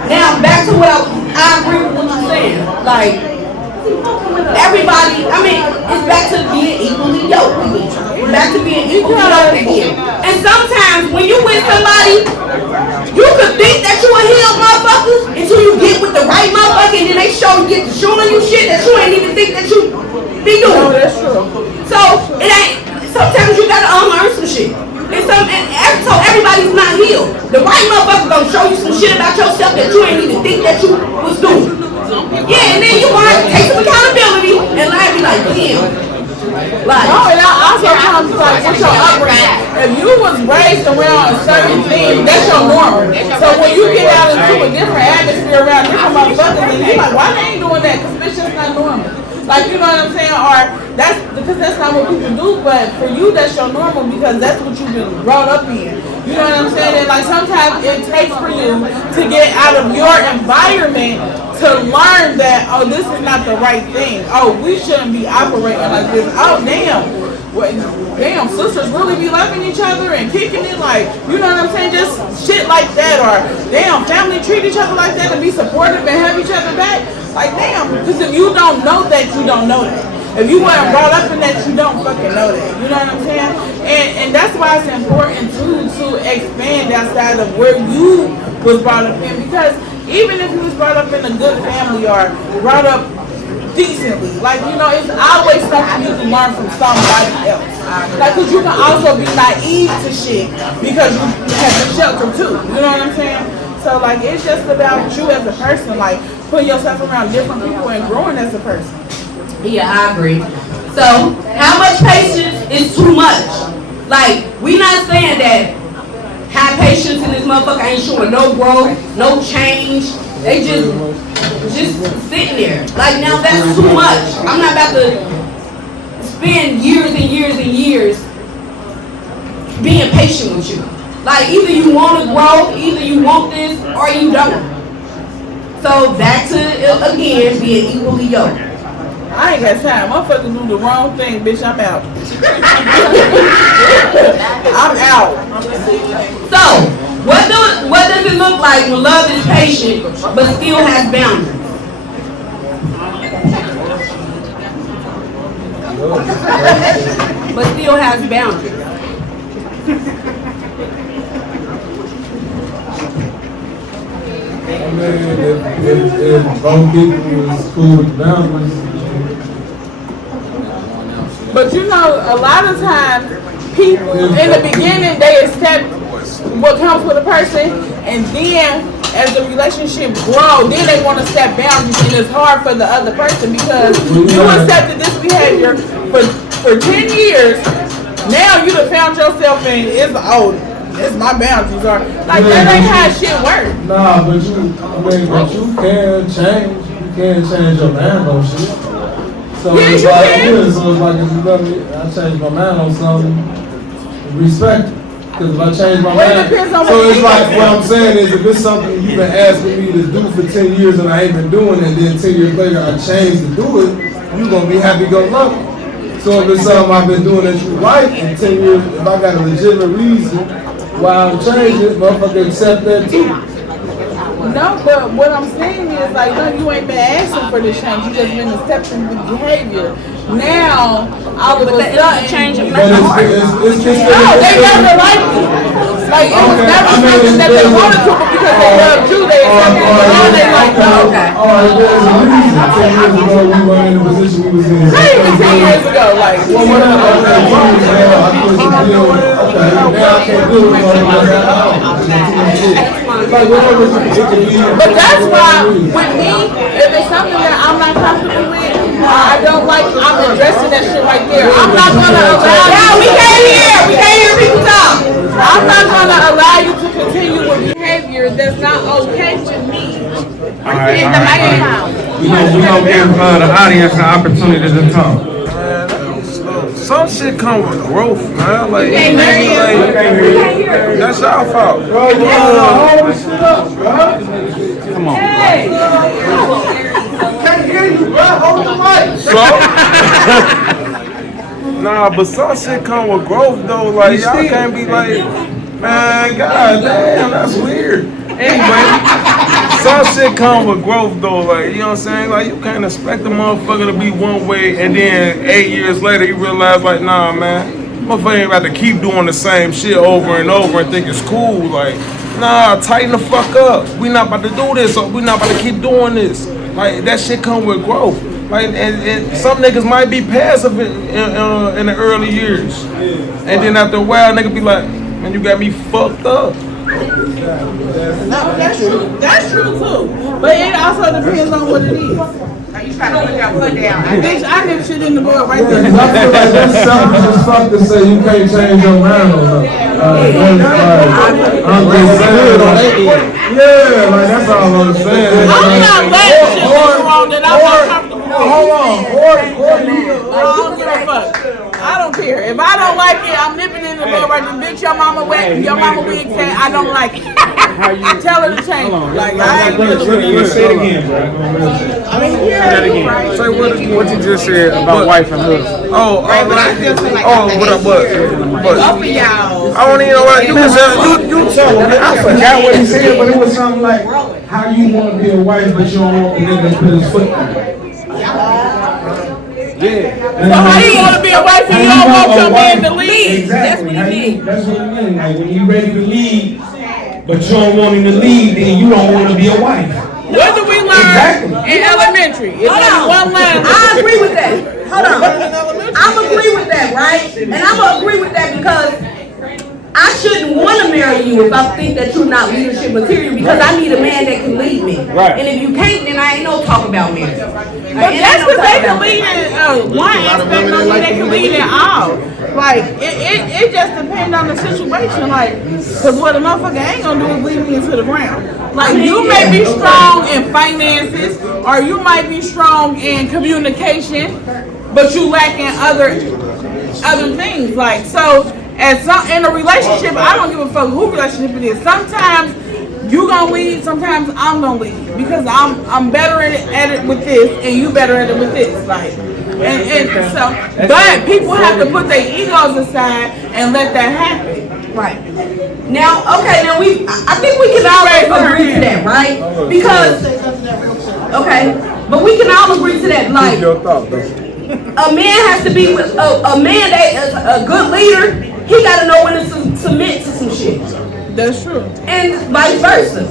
Now back to what I agree with what you're saying. Like, everybody, I mean, it's back to being equally yoked again. Back to being equally yoked again. And sometimes when you with somebody, you could think that you a healed motherfucker until you get with the right motherfucker, and then they get to showing you shit that you ain't even think that you be doing. No, that's true. So it ain't. Sometimes you gotta unlearn some shit. So everybody's not healed. The right motherfucker gonna show you some shit about yourself that you ain't even think that you was doing. Yeah, and then you want to take some accountability and be like, damn. Like, no, and I also come to like with your upbringing. If you was raised around a certain thing, that's your normal. So when you get out into a different atmosphere around different motherfuckers, and you're like, why they ain't doing that? Because bitch, that's not normal. Like, you know what I'm saying? Or that's because that's not what people do, but for you, that's your normal because that's what you've been brought up in. You know what I'm saying? And like sometimes it takes for you to get out of your environment to learn that, oh, this is not the right thing. Oh, we shouldn't be operating like this. Oh, damn. Damn, sisters really be loving each other and kicking it, like, you know what I'm saying? Just shit like that. Or damn, family treat each other like that and be supportive and have each other back. Like, damn, because if you don't know that, you don't know that. If you weren't brought up in that, you don't fucking know that. You know what I'm saying? And that's why it's important to expand outside of where you was brought up in, because even if you was brought up in a good family or brought up decently, like, you know, it's always something you can learn from somebody else. Like, because you can also be naive to shit because you have been sheltered too. You know what I'm saying? So, like, it's just about you as a person, like, putting yourself around different people and growing as a person. Yeah, I agree. So, how much patience is too much? Like, we not saying that high patience in this motherfucker ain't showing no growth, no change. They just sitting there. Like, now that's too much. I'm not about to spend years and years and years being patient with you. Like, either you want to grow, either you want this, or you don't. So back to, again, being equally yoked. I ain't got time. Motherfucker do the wrong thing, bitch, I'm out. I'm out. So, what does it look like when love is patient, but still has boundaries? But still has boundaries. I mean, if both people was cool with boundaries. But you know, a lot of times, people in the beginning, they accept what comes with a person, and then as the relationship grows, then they want to set boundaries, and it's hard for the other person because you accepted this behavior for 10 years. Now you done found yourself in it's old. It's my boundaries are like that ain't how shit work. Nah, but you can change. You can change your mind on shit. So Yes, it's you like, can. yeah, so it's like if you let me, I change my mind on something, respect it. Because if I change my Well, it mind, depends on so what it's you like do. what I'm saying is if it's something you've been asking me to do for 10 years and I ain't been doing it, then 10 years later I change to do it, you gonna be happy-go-lucky. So if it's something I've been doing that you like in 10 years, if I got a legitimate reason why I'm changing, motherfucker accept that too. No, but what I'm saying is like, no, you ain't been asking for this change. You just been accepting the behavior. Now, all of a sudden, change of But it's no, they never liked it. Like it was never something that they wanted to, but because they loved you, they accepted it. But now they like, no. Alright, there's a reason. 10 years ago, we weren't in the position we was in. Not even 10 years ago, like. Well, whatever. Okay, 10 years ago, I couldn't deal with it. Okay, now I can't deal with it at all. Like, whatever, it can be. But that's why, with me, if it's something that I'm not comfortable with, I don't like, I'm addressing that shit right there. I'm not gonna allow. Yeah, we can't hear people talk. I'm not gonna allow you to continue with behavior that's not okay with me. Alright. We gonna give the audience an opportunity to talk. Some shit come with growth, man. Like, that's y'all fault. Come on. Can't hear you, bro. Hold the mic. Nah, but some shit come with growth though. Like y'all can't be like, man, god damn, that's weird. Anyway, some shit come with growth though. Like, you know what I'm saying? Like, you can't expect a motherfucker to be one way and then 8 years later you realize like, nah, man, motherfucker ain't about to keep doing the same shit over and over and think it's cool. Like, nah, tighten the fuck up. We not about to do this, or we not about to keep doing this. Like, that shit come with growth. Like, and some niggas might be passive in the early years. And then after a while, nigga be like, man, you got me fucked up. No, that's true. That's true too. But it also depends on what it is. Are you trying to put your foot down? Bitch, I did shit in the board right there. I feel like that's selfish as fuck to say you can't change your mind on nothing. I'm just saying. Yeah, like that's all I'm saying. I'm not letting shit go wrong that I'm not comfortable with. Hold on, I don't give a fuck. I don't care. If I don't like it, I'm nipping in the bud right there. Bitch, your mama wet, your mama wig fat. I don't like it. Tell her to change. Like, I ain't really. Say it again, bro. I mean, yeah. Say what you just said about wife and husband. Oh, what up, what? Both of y'all. I don't even know what you said. You told me. I forgot what he said, but it was something like, how you want to be a wife, but you don't want the nigga to put his foot down. Yeah. So how you want to be a wife and you don't want your man to lead? Exactly. That's what it means. Like, when you ready to lead, but you don't want him to lead, then you don't want to be a wife. What do we learn in elementary? It's only one line. I agree with that. Hold on. I'm agree with that, right? And I'm gonna agree with that because I shouldn't want to marry you if I think that you're not leadership material because I need a man that can lead me. Right. And if you can't, then I ain't no talk about marriage. But that's what they can lead in one aspect, don't mean they can lead in all. Like, it just depends on the situation. Like, because what a motherfucker ain't gonna do is lead me into the ground. Like, you may be strong in finances, or you might be strong in communication, but you lack in other things. Like, so, in a relationship, I don't give a fuck who relationship it is. Sometimes you gonna lead, sometimes I'm gonna lead because I'm better at it with this, and you better at it with this. Like, and so, but people have to put their egos aside and let that happen. Right. Now, okay, now I think we can all agree to that, right? Because, okay, but we can all agree to that. Like, a man has to be with a man that is a good leader. He got to know when to submit to some shit. That's true. And vice versa.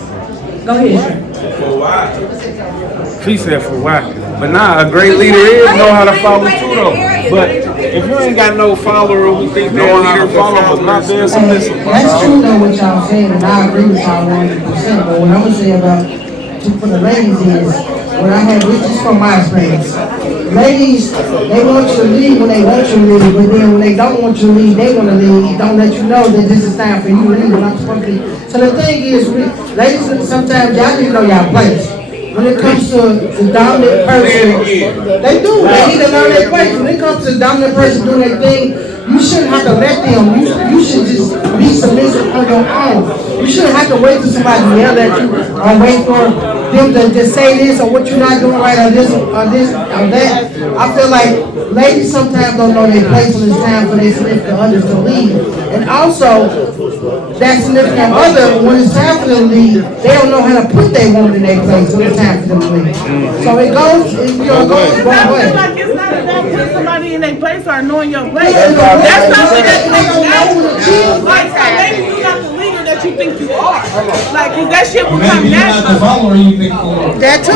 Go ahead. For why? She said for why. But nah, a great leader is know how to follow too though. But if you ain't got no follower who think they're a leader, follow but not being submissive. That's true though what y'all saying, and I agree with y'all 100%. But what I'm gonna say about for the ladies is what I had, this is from my experience. Ladies, they want you to lead when they want you to lead, but then when they don't want you to leave, they want to leave, don't let you know that this is time for you to leave when I'm supposed to leave. So the thing is, ladies, sometimes y'all need to know y'all place. When it comes to the dominant person, they do. They need to learn their place. When it comes to the dominant person doing their thing, you shouldn't have to let them. You should just be submissive on your own. You shouldn't have to wait till somebody yell at you or wait for them to just say this or what you're not doing right or this or that. I feel like ladies sometimes don't know their place when it's time for their significant others to leave. And also, that significant other, when it's time for them to leave, they don't know how to put their woman in their place when it's time for them to leave. So it goes both ways. It's not about putting somebody in their place or knowing your place. That's something that takes natural. Like, maybe you're not the leader that you think you are. Like, cause that shit will come Maybe you're not the natural. follower you think you are. That too.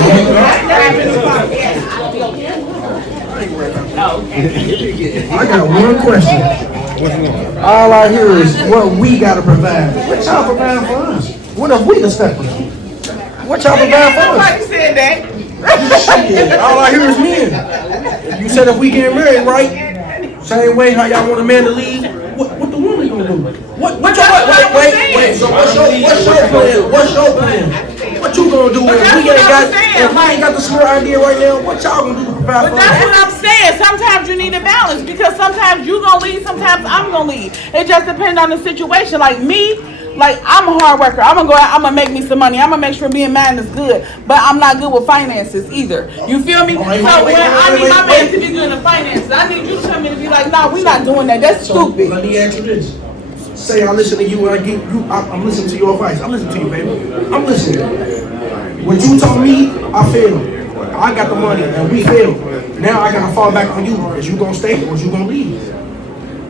I got one question. All I hear is what we gotta provide. What y'all provide for us? What if we the steppers? What y'all provide for us? Nobody said that. Shit, all I hear is men. You said if we get married, right? Same way how y'all want a man to lead. What the woman gonna do? Wait. So what's your plan? What's your plan? What you gonna do if we ain't got the smart idea right now? What y'all gonna do to provide But for that's us? what I'm saying. Sometimes you need a balance because sometimes you gonna lead, sometimes I'm gonna lead. It just depends on the situation. Like me, like I'm a hard worker. I'm gonna go out, I'm gonna make me some money. I'm gonna make sure me and mine is good. But I'm not good with finances either. You feel me? So when I need my man to be good in finances, I need you to come in and be like, nah, we're not doing that. That's stupid. Let me ask you this. Say I listen to you and I'm listening to your advice. I'm listening to you, baby. I'm listening. What you told me, I failed. I got the money and we failed. Now I gotta fall back on you. Is you gonna stay or is you gonna leave?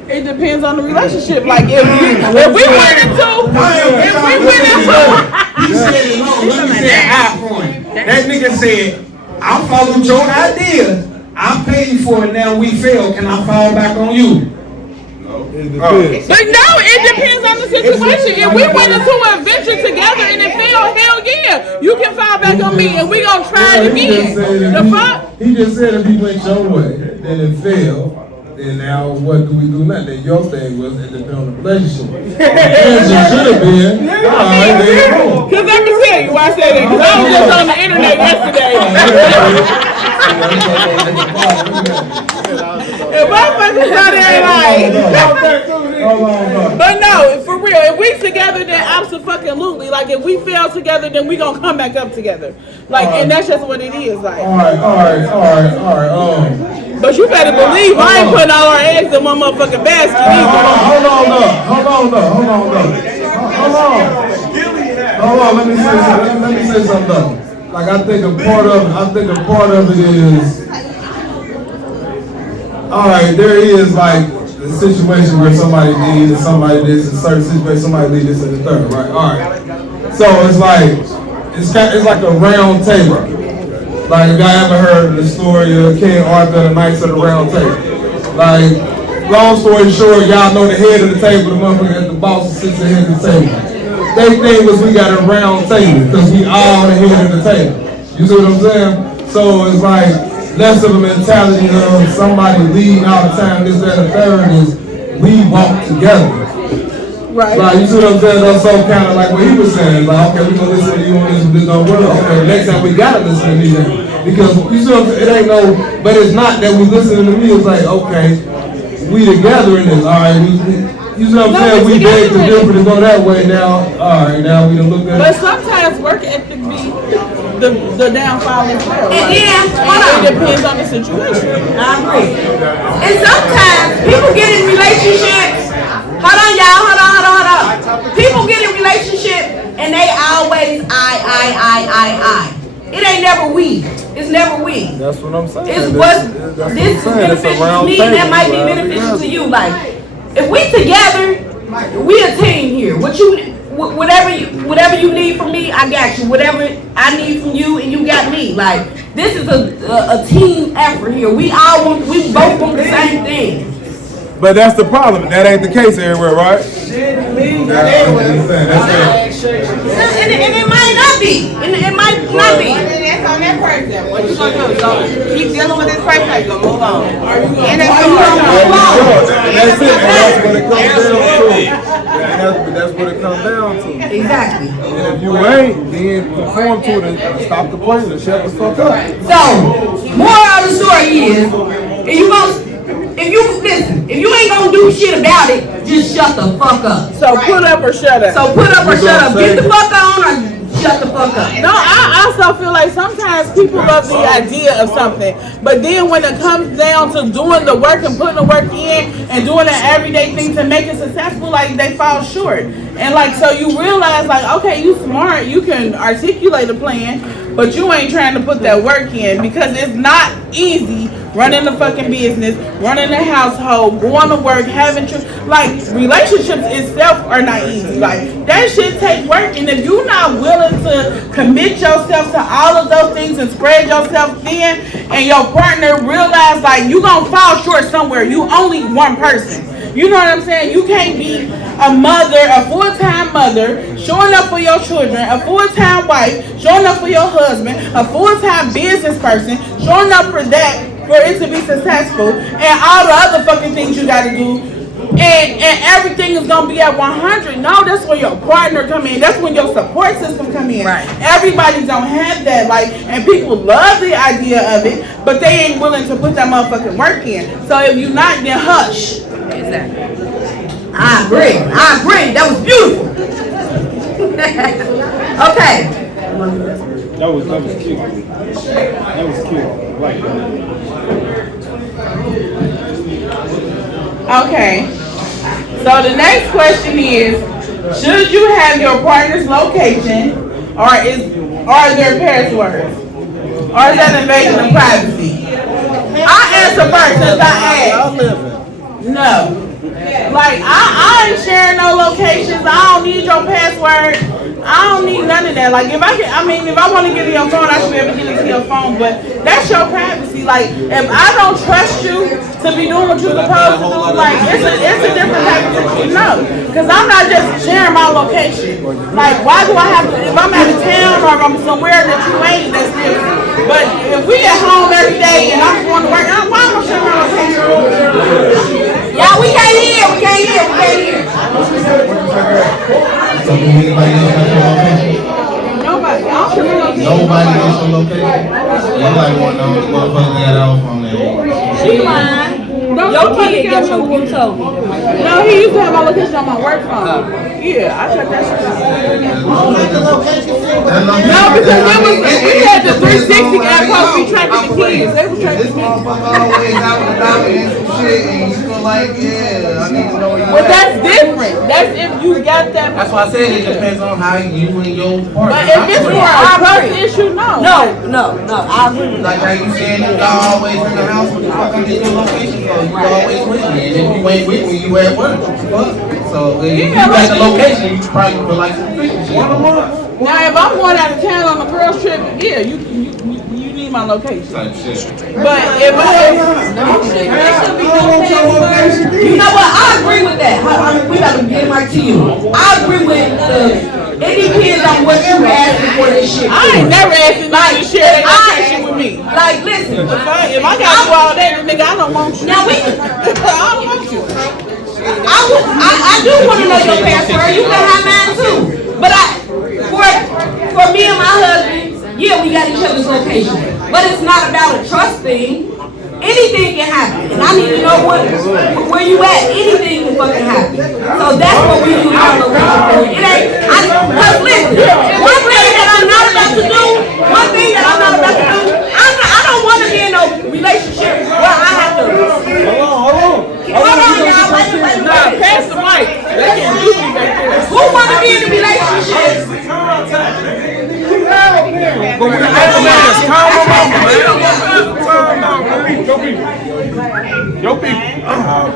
It depends on the relationship. Like if we went into, He said it long. Let me say a high point. That nigga said, I followed your idea. I paid for it. Now we fail. Can I fall back on you? but no, it depends on the situation. If we went into a venture together and it failed, hell yeah, you can fall back on me and we gonna try it again. The fuck? He just said if he went your way, then it failed. Then now what do we do now? Then your thing was it depends on the relationship. The answer should have been, alright, there you go. Cause let me tell you why I said that. Cause I was just on the internet yesterday. And motherfuckers out there like. But no, for real, if we together, then absolutely. Like if we fail together, then we gonna come back up together. Like, and that's just what it is. Like. All right. But you better believe I ain't putting all our eggs in one motherfucking basket either. Hold on. Let me say something though. Like I think a part of it is, all right, there is like a situation where somebody needs and somebody this, a certain situation, somebody needs this and the third, right? All right. So it's like, it's like a round table. Like if y'all ever heard the story of King Arthur and the Knights of the Round Table. Like, long story short, y'all know the head of the table, the motherfucker at the boss sits at the head of the table. They thing was we got a round table because we all the head of the table. You see what I'm saying? So it's like less of a mentality of somebody leading all the time, this, that, and the third is we walk together. Right. Like, you see what I'm saying? That's so kind of like what he was saying. Like, okay, we gonna listen to you on this don't work. Okay, next time we gotta listen to me then. Because you see what I'm saying? It ain't no, but it's not that we listening to me. It's like, okay, we together in this. All right, you see what I'm saying? We beg to differ to go that way now. All right, now we done look at But sometimes work ethic be the downfall as well. And Like, then, it depends on the situation. I agree. And sometimes people get in relationships. Hold on, y'all. Hold on. People get in relationship and they always I. It ain't never we. It's never we. That's what I'm saying. It's what this is beneficial to me and that might be beneficial to you. Like, if we together, we a team here. Whatever you need from me, I got you. Whatever I need from you, and you got me. Like, this is a team effort here. We both want the same thing. But that's the problem. That ain't the case everywhere, right? And it might not be. It might not be. That's on that person. What you gonna do? So keep dealing with this person, you gonna move on. And that's Move on. That's it. And that's what it comes down to. And that's what it comes down to. Exactly. And if you ain't, then conform to it and stop the plane and shut the fuck up. So, moral of the story is, if you ain't gonna do shit about it, just shut the fuck up. So put up or shut up. So put up or shut up. Get the fuck on or shut the fuck up. No, I also feel like sometimes people love the idea of something, but then when it comes down to doing the work and putting the work in and doing an everyday thing to make it successful, like they fall short. And like, so you realize like, okay, you smart, you can articulate a plan, but you ain't trying to put that work in because it's not easy running the fucking business, running the household, going to work, having like relationships itself are not easy. Like that shit take work, and if you're not willing to commit yourself to all of those things and spread yourself thin, and your partner realize like you gonna fall short somewhere. You only one person. You know what I'm saying? You can't be a mother, a full-time mother, showing up for your children, a full-time wife, showing up for your husband, a full-time business person, showing up for that, for it to be successful, and all the other fucking things you gotta do, and everything is gonna be at 100. No, that's where your partner come in. That's when your support system come in. Right. Everybody don't have that, like, and people love the idea of it, but they ain't willing to put that motherfucking work in. So if you not, then hush. Exactly. I agree. That was beautiful. Okay. That was cute. That was cute. Right. Okay. So the next question is, should you have your partner's location, or are there passwords? Or is that invasion of privacy? I answer first since I asked. No. Like, I ain't sharing no locations. I don't need your password. I don't need none of that. Like, if I want to get in your phone, I should be able to get into your phone. But that's your privacy. Like, if I don't trust you to be doing what you're supposed to do, like, it's a different type of thing. No. Because I'm not just sharing my location. Like, why do I have to, if I'm out of town or if I'm somewhere that you ain't, that's different. But if we at home every day and I'm going to work, why am I sharing my location? Yeah, we can't hear. So do anybody else got your location? Nobody. I don't care. Nobody got your location? You like one of those motherfuckers that got off on that. She lying. Your kid got your you told me. No, he used to have my location on my work phone. Yeah, I checked that shit out. No, because we had the 360 app supposed to be tracking the kids. They were tracking this motherfucker always out and about and some shit, and you feel like, yeah, I need to know where you But that's different. That's if you got that. That's why I said it depends on how you and your partner. But if it's for a trust issue, no. No, I agree. Like how you saying you always in the house, what the fuck I get your location for? You always with me, and if you ain't with me, you at work. So if you got the location, you probably feel like some fish shit. Now if I'm going out of town on a girls trip, yeah, you need my location. Type shit. But if You know what? I agree with that. We got to get right to you. I agree with it depends on what you asking for this shit. I ain't never asked anybody to share that location with me. Like, listen. If I got to do all that, then nigga, I don't want you. Now I don't want you. I do want to know your password. You can have mine too. But for me and my husband, yeah, we got each other's location. But it's not about a trust thing. Anything can happen. And I need to know where you at. Anything can fucking happen. So that's what we use our location for. It ain't, because listen, one thing that I'm not about to do, I don't want to be in no relationship where I have to. Hold on, y'all. Nah, pass the mic. They can use me back there. Who want to be in a relationship? Yo, people.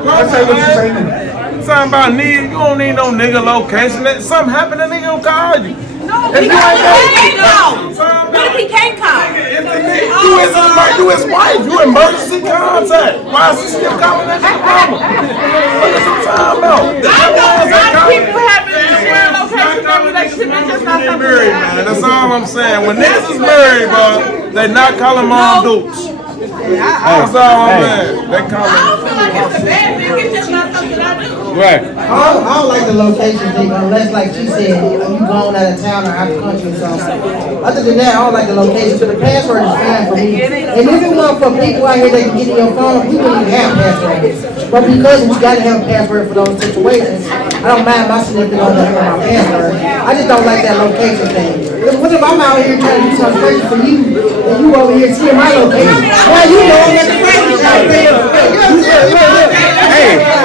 Let's say what you say now. Something about nigga, you don't need no nigga location. That something happen, that nigga will call you. No, if he can't call. What if he can't call? You his wife, you emergency contact. Why is he still calling that shit mama? What is he talking about? I know a lot of people having shared location in relationship, it's just not something married, man. That's all I'm saying. When niggas is married, bro, they not calling mom dukes. That's all I'm saying. They call I don't feel like it's a bad thing, it's just not that's something I do. Right. I don't like the location thing unless, like she said, you going out of town or out of country or something. Other than that, I don't like the location, but the password is fine for me. And if it weren't for people out here that can get in your phone, we wouldn't even have passwords. But because we gotta have a password for those situations, I don't mind my significant other having my password. I just don't like that location thing. Because what if I'm out here trying to do something crazy for you, and you over here seeing my location? Well, you know I'm at the crazy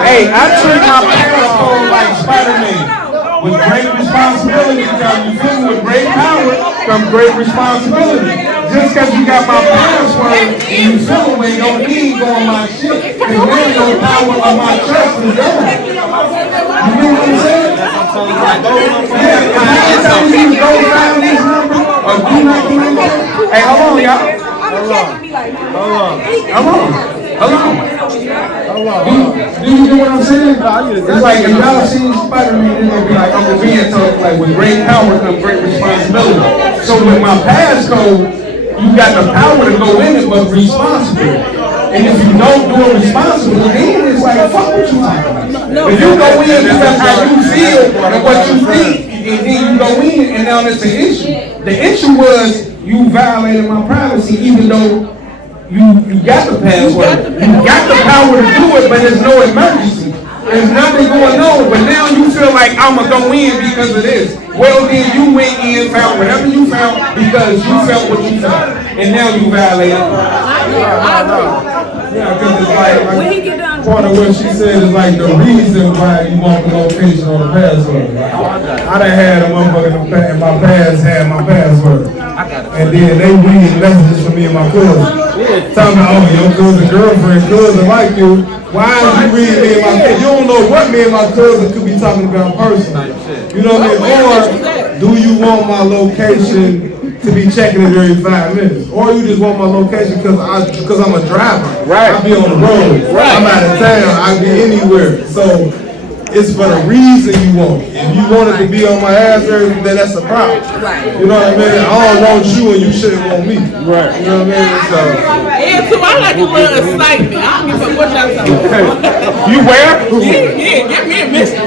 Hey, I treat my passcode like Spider-Man. With great responsibility comes, you feel me? With great power comes great responsibility. Just because you got my password and you feel me, don't need go on my shit. Because there ain't no power of my trust is gone. You know what I'm saying? Yeah, if I tell you to go down this number or do not do anything. Hey, hold on, y'all. Hold on. Do you know what I'm saying? It's like if y'all seen Spider-Man, they're gonna be like, I'm being told like with great power comes great responsibility. So with my passcode, you got the power to go in it, but responsible. And if you don't do it responsibly, then it's like fuck what you talking about. If you go in because how you feel and what you think, and then you go in and now it's an issue. The issue was you violated my privacy even though you got the password. You got the power to do it, but there's no emergency. There's nothing going on, but now you feel like I'ma go in because of this. Well then you went in, found whatever you found because you felt what you felt. And now you violated. Yeah, because it's like part of what she said is like the reason why you want the location on the password. Like, I done had a motherfucker in my past had my password. And then they read messages from me and my cousin. Talking about, oh, your cousin like you. Why is you reading me and my cousin? You don't know what me and my cousin could be talking about personally. You know what I mean? Or do you want my location to be checking it every 5 minutes? Or you just want my location because I'm a driver. Right. I be on the road. Right. I'm out of town. I be anywhere. So it's for the reason you want it. If you want it to be on my ass, then that's a problem. Right. You know what I mean? I don't want you and you shouldn't want me. Right. You know what I mean? So. Yeah, too. I like a little excitement. I don't give a fuck what y'all talking about. You where? Yeah, get me a message.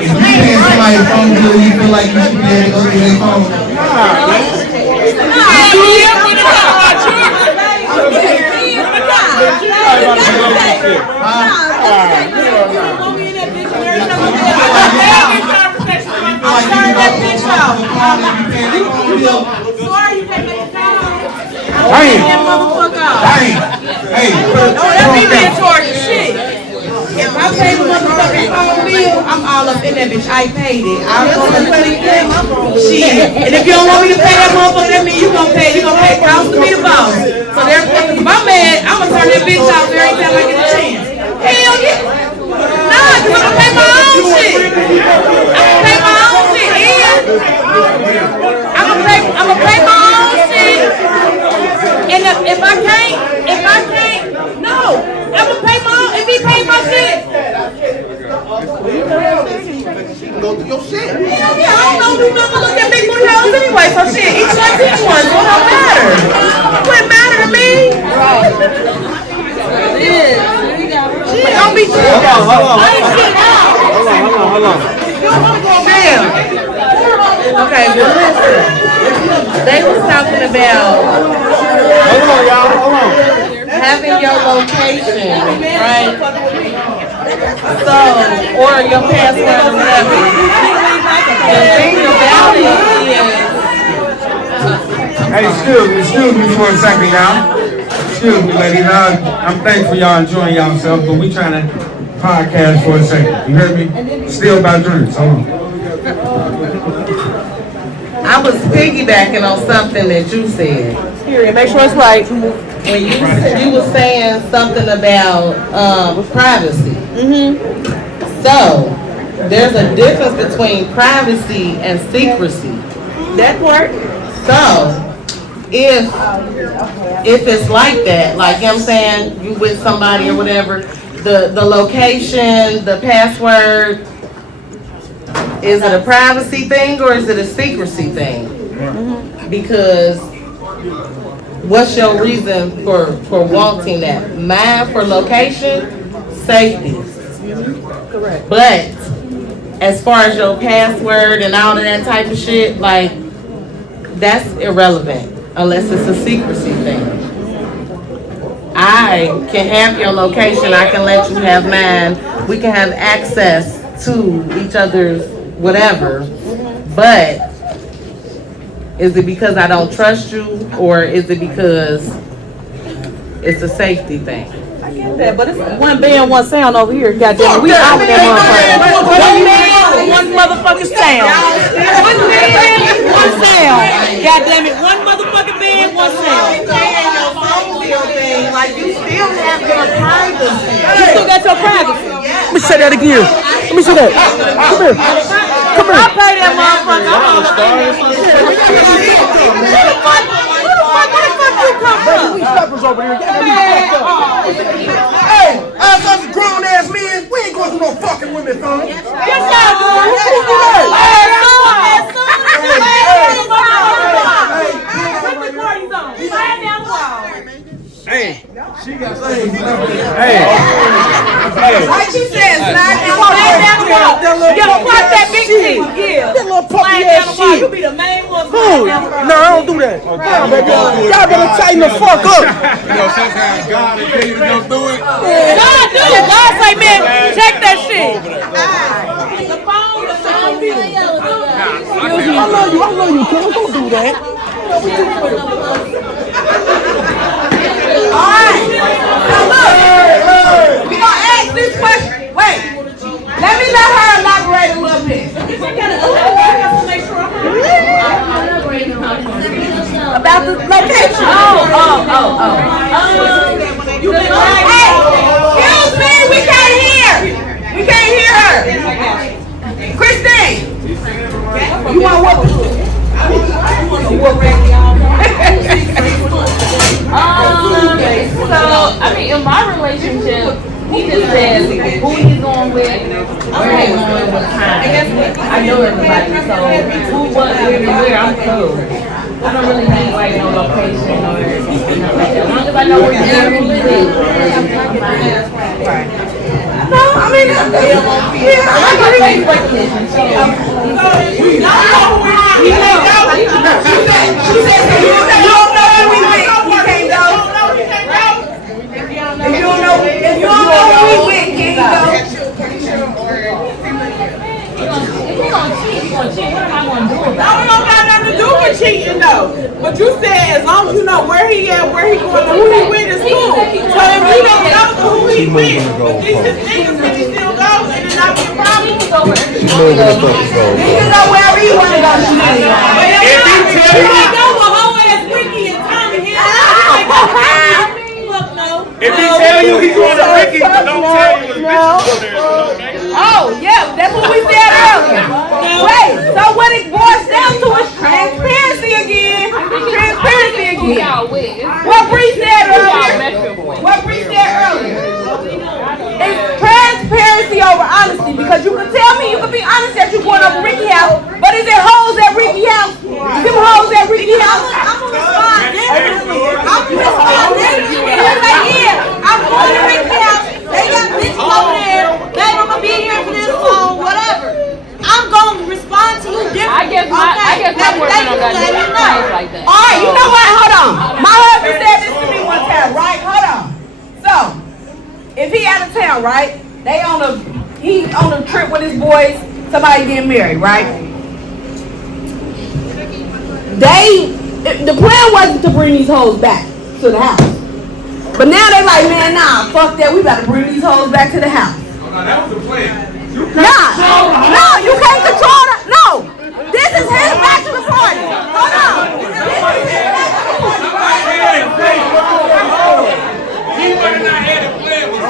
If you pay somebody's phone bill, you feel like you should be able to go through their phone. If I pay the motherfucking phone bill, I'm all up in that bitch. I paid it. I'm gonna click that shit. And if you don't want me to pay that motherfucker, that means you gonna pay cost to be the boss. So therefore, if I'm mad, I'm gonna turn that bitch off every time I get a chance. Hell yeah. Nah, cause I'm gonna pay my own shit. I'm gonna pay my own shit. And I'm gonna pay my own shit. And if I can't, no. I'm gonna pay my own, if he pay my shit. Go through your shit. Hell yeah, I don't do nothing but look at big booty hoes anyway, so shit, each one, so it don't matter. It wouldn't matter to me. Shit, don't be shit. Hold on. Damn. Okay, well listen, they was talking about Hold on. having your location, right? So, or your password or whatever. The thing about it is... Hey, excuse me for a second, y'all. Excuse me, ladies. I'm thankful y'all enjoying yourself, but we trying to podcast for a second. You heard me? Still about drinks. Hold on. I was piggybacking on something that you said. Period. Make sure it's right. When you were saying something about privacy. So there's a difference between privacy and secrecy. That part. So if it's like that, like you know what I'm saying, you with somebody or whatever, the location, the password, is it a privacy thing or is it a secrecy thing? Because what's your reason for wanting that? Mine for location safety. Correct. But as far as your password and all of that type of shit, like, that's irrelevant unless it's a secrecy thing. I can have your location, I can let you have mine, we can have access to each other's whatever, but is it because I don't trust you, or is it because it's a safety thing? I get that, but it's one band, one sound over here. Goddamn, we out with that motherfucker. One band, one motherfucking sound. One band, one sound. Goddamn it, one motherfucking band, one sound. Like, you still have your privacy. You still got your privacy. Let me say that again. Let me say that. Come here. Come here. I pay that motherfucker. Where the fuck you come from? We steppers over here. Hey, us grown ass men, we ain't going through no fucking women, son. Yes, y'all do. Hey. She got things. Hey. Like she said, slide down the wall. Yeah, fuck that big thing. Yeah. That little puppy ass shit. You be the main one. Who? No, I don't do that. Y'all better tighten the fuck up. You know, sometimes God will tell you to go through it. God do. God say, man, check that shit. The phone, the phone. I love you, kid. Don't do that. Alright, so look, we gonna ask this question. Wait, let me let her elaborate a little bit. About the location. Hey, excuse me, we can't hear. We can't hear her. Christine, you want what? So, I mean, in my relationship, he just says who he's going with, where he's going, what time. I know everybody, so who, what, where, I'm cool. I don't really need like no location or nothing like that. As long as I know where you're going to be. No, I mean, yeah, I agree. She said, so you don't know where we went, you can't go. If you don't know where we went, can you go? If you're going to cheat, what am I going to do about it? No, it don't got nothing to do with cheating though. But you said as long as you know where he at, where he going, and who he with is cool. So if you don't know who he with, these just niggas can he still go and it not be a problem? He can go wherever he want to go. If he tell you, if he tell you he's going to Ricky, don't tell you the bitch go there. Oh, yeah, that's what we said earlier. Wait, so what it boils down to is transparency again. Transparency again. What Bree said earlier. It's transparency over honesty, because you can tell me, you can be honest that you're going over Ricky's house, but is it hoes at Ricky's house? Them hoes at Ricky's house? I'm gonna respond differently. I'm gonna respond differently. Like, yeah, I'm going to Ricky's house. They got bitches over there. Babe, I'm gonna be here for this phone, whatever. I'm gonna respond to you differently. I guess my boyfriend don't got to do like that. All right, you know what? Hold on. My husband said this to me one time, right? Hold on. So, if he out of town, right? He on a trip with his boys. Somebody getting married, right? The plan wasn't to bring these hoes back to the house. But now they like, man, nah, fuck that. We better bring these hoes back to the house. That was the plan. No, you can't control that. No, this is his bachelor party. Hold on.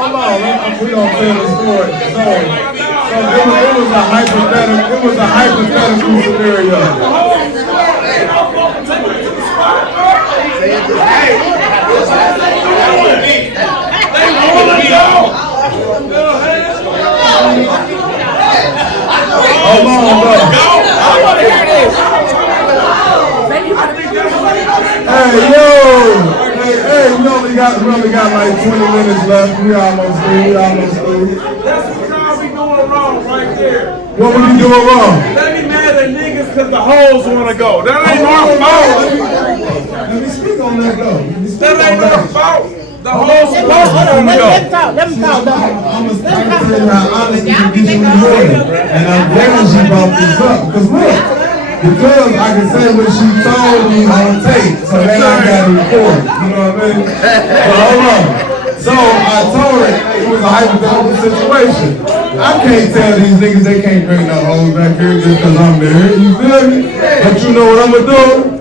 Hold on, we don't tell the story. So it was a hypothetical scenario. Hold on, bro. I want to hear this. Hey, yo. Hey, we only got like about 20 minutes left. We almost through. That's what y'all be doing wrong right there. What we be doing wrong? They be mad at niggas because the hoes want to go. That ain't our fault. Let me speak on that though. That ain't our fault. The hoes want to go. Let me talk. I'm gonna tell you how honest you can get you and I'm glad she brought this up. Because look, because I can say what she told me on tape, so then I got to record. You know what I mean? So hold on. So I told her it was a hypothetical situation. I can't tell these niggas they can't bring no hoes back here just because I'm there. You feel me? But you know what I'm gonna do?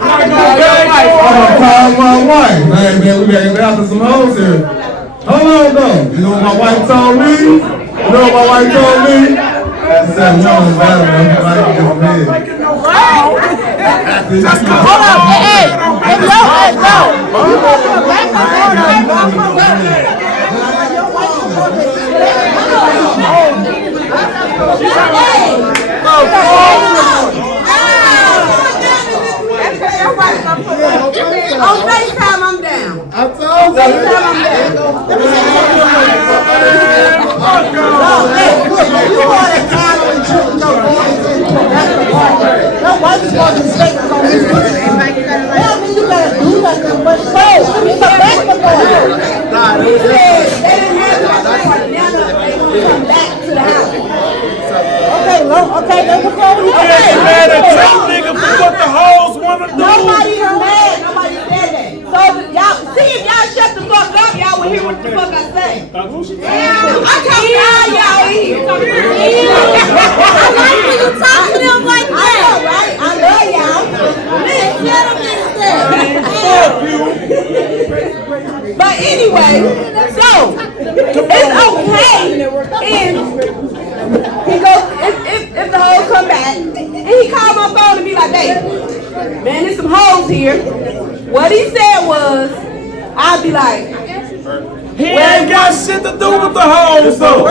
I'm gonna call my wife. Hey man, we gotta get after some hoes here. Hold on though. You know what my wife told me? You know what my wife told me? She said, we don't matter, man. I can get bed. Hold on, hey, On FaceTime, I'm down. I told you. FaceTime, I'm down. you want to time when you no, why you want to say on this? Tell me you gotta do nothing but go. It's a basketball. He said they didn't have to come back to the house. Okay, let's go. Okay, mad at you, nigga, for what the hoes want to do. Nobody is mad. Nobody said that. So y'all see if y'all shut the fuck up, y'all will hear what the fuck I say. I can't hear y'all here. I like when you talk to them like that. I know, right? I love y'all. But anyway, so it's okay if he goes if the hoes come back and he called my phone and be like, "Hey, man, there's some hoes here." What he said was, I'd be like, he ain't got shit to do with the hoes though.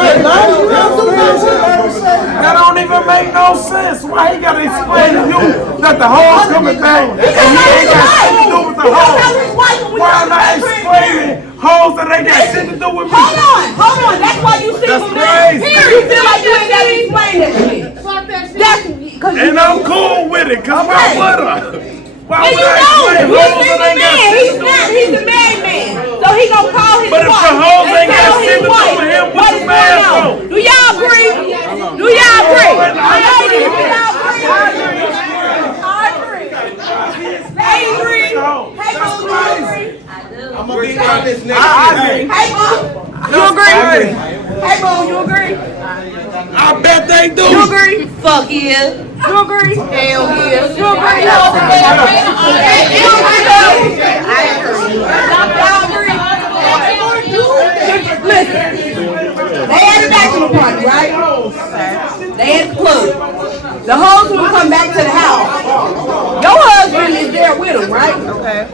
That don't even make no sense. Why he gotta explain to you that the hoes coming back and he ain't got shit to do with the hoes? Why am I explaining hoes that ain't got shit to do with me? Hold on. That's why you single man. You feel like you ain't gotta explain that to me. And I'm cool with it, cause why would I? Why would I explain hoes that ain't got shit to do with me? He's a married man. So he gonna call his But if wife the hoes ain't got tell shit his to do wife with him, what what's is the man going on. for? Do y'all agree? Do y'all agree? Ladies, do y'all agree? I agree. They agree. Hey, Boo, do you agree? I'm gonna be honest, nigga. I agree. Hey, Boo, you agree? Hey, Boo, you agree? I bet they do. You agree? Fuck yeah. You agree? Hell yeah. You agree? You agree? I agree. Y'all agree? Listen, they had a bachelor party, right? They had the club. The hoes will come back to the house. Your husband is there with them, right? Okay.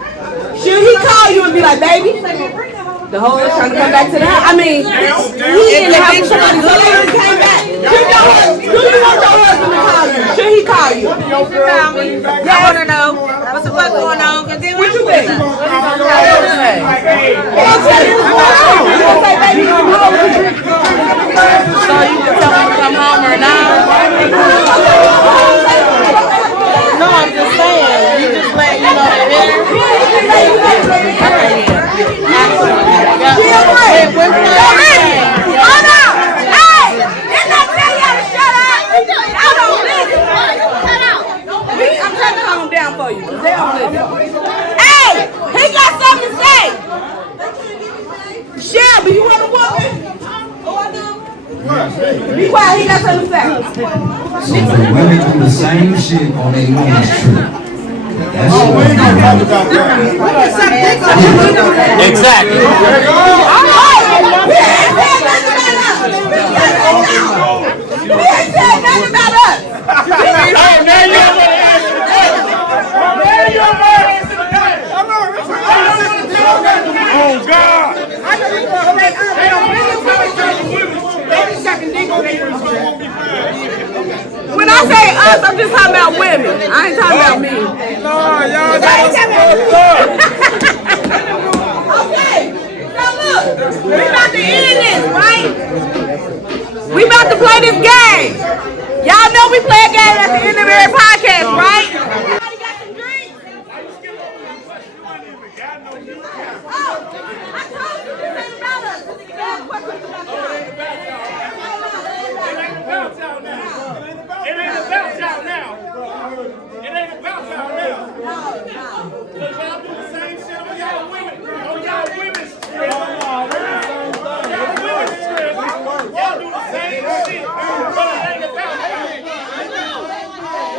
Should he call you and be like, baby, the hoes trying to come back to the house? I mean, he in the house with somebody who came back. Do you want your husband to call you? Should he call you? Call me. I want to know what's the fuck going on. Cause then What you think? say? He gonna tell you what's going on. He gonna say, baby, come home. So you can tell me to come home or not? No, I'm just saying. You just let you know that there. Okay, yeah. Absolutely. Hold on. Hey, didn't I tell y'all to shut up? Y'all don't listen. I'm trying to calm down for you, because they don't listen. Hey, he got something to say. Shelby, you want a woman? Be quiet, he got something to say. So the women do the same shit on a woman's trip. That's we ain't gonna talk about that. Exactly. He ain't said nothing about us. Oh God! When I say us, I'm just talking about women. I ain't talking about me. No, y'all got us fucked up. Okay. We about to end this, right? We about to play this game. Y'all know we play a game at the end of every podcast, right? Everybody got some drinks? Oh, I told you this ain't about us. This is a question about y'all. It ain't about y'all now. It ain't about y'all now. Cause y'all do the same shit on y'all women. On y'all women's trip. Y'all women's trip. Y'all do the same shit. But it ain't about y'all.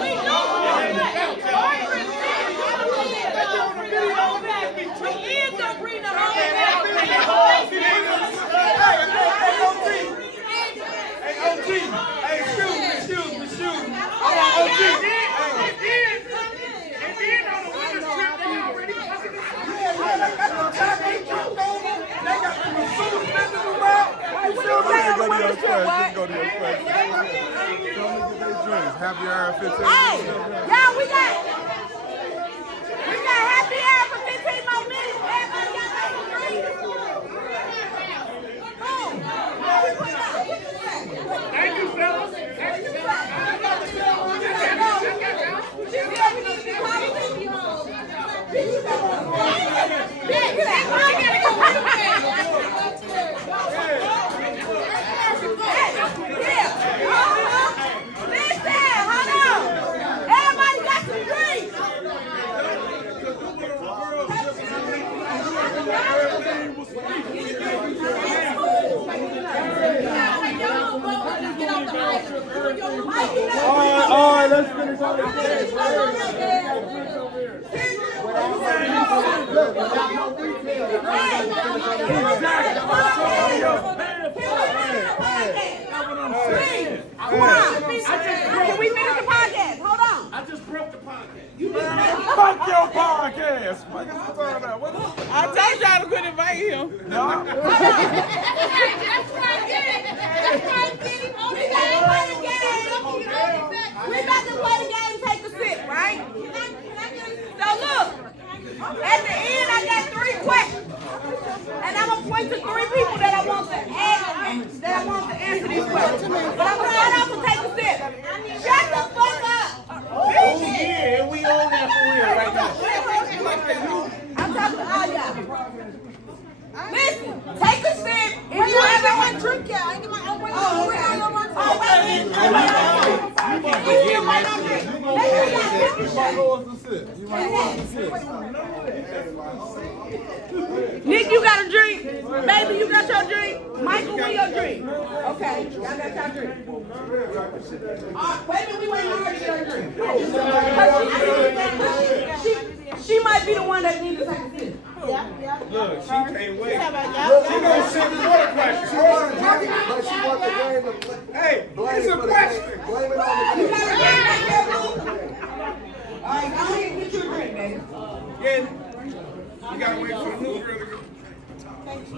We know it ain't about y'all. We is gonna bring the whole back. Hey, OG. Hey, excuse me. Hold on, OG. And then on the women's trip, they already fucking the Happy hour 15. Hey, y'all, we got happy hour for 15 more minutes. Everybody got some drinks. Thank you, fellas. Everybody got some drinks. All right, let's finish on this. Can we finish the podcast? Hold on. I just broke the podcast. Fuck your podcast. I told y'all to quit inviting him. We about to play the game, take a sip, right? So look, at the end I got 3 questions. And I'm gonna point to 3 people that I want to answer these questions. But I'm gonna start off with take a sip. Shut the fuck up! Oh yeah, we on that for real right now. I'm talking to all y'all. Listen, take a sip. If you ever want to drink, y'all. I ain't get my own. Oh, wait. Nick, you got a drink? Baby, you got your drink? Michael, where your drink? Okay, y'all got your drink. Wait a minute, we waiting on her to get her drink. She might be the one that needs to take a sip. Look, she can't wait. She gonna send me water question. Hey, it's a question. You got a drink back there, boo? All right, go ahead and get your drink, baby. Yeah, you gotta wait for the new girl to go.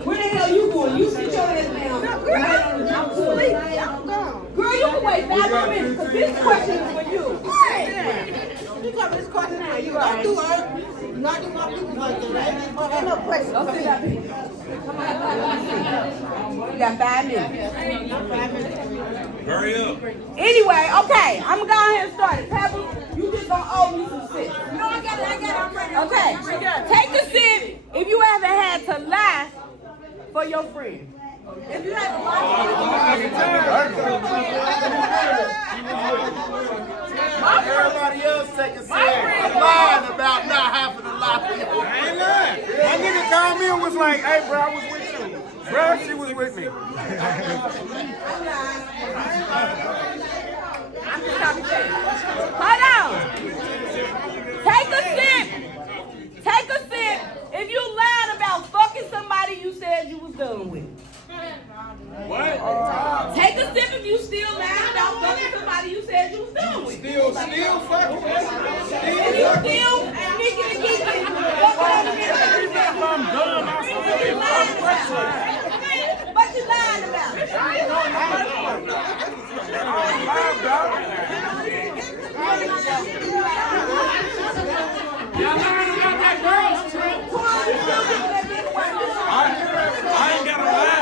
Where the hell you going? You sit your ass down. Girl, you can wait 5 more minutes because this question is for you. You got this question now. You got to do her. Not do my people like that, right? Ain't no question. Don't sit up here. You got 5 minutes. Hurry up. Anyway, okay, I'm gonna go ahead and start it. Pebbles, you just gonna owe me some sip. No, I got it, I'm ready. Okay, take a sip if you ever had to lie for your friend. If you had to lie Everybody else take a sip. I'm lying about not having to lie for you. I ain't lying. My nigga called me and was like, hey, bro, I was with you. Bro, she was with me. I'm just talking shit. Hold on. Take a sip. Take a sip if you lied about fucking somebody you said you was done with. What? Take a sip if you still lying about fucking somebody you said you was done with. Still fucking. If you still sneaking and geeking, If I'm dumb, I'm but you lying about it. Y'all lying about that girl's trip. I ain't got a lie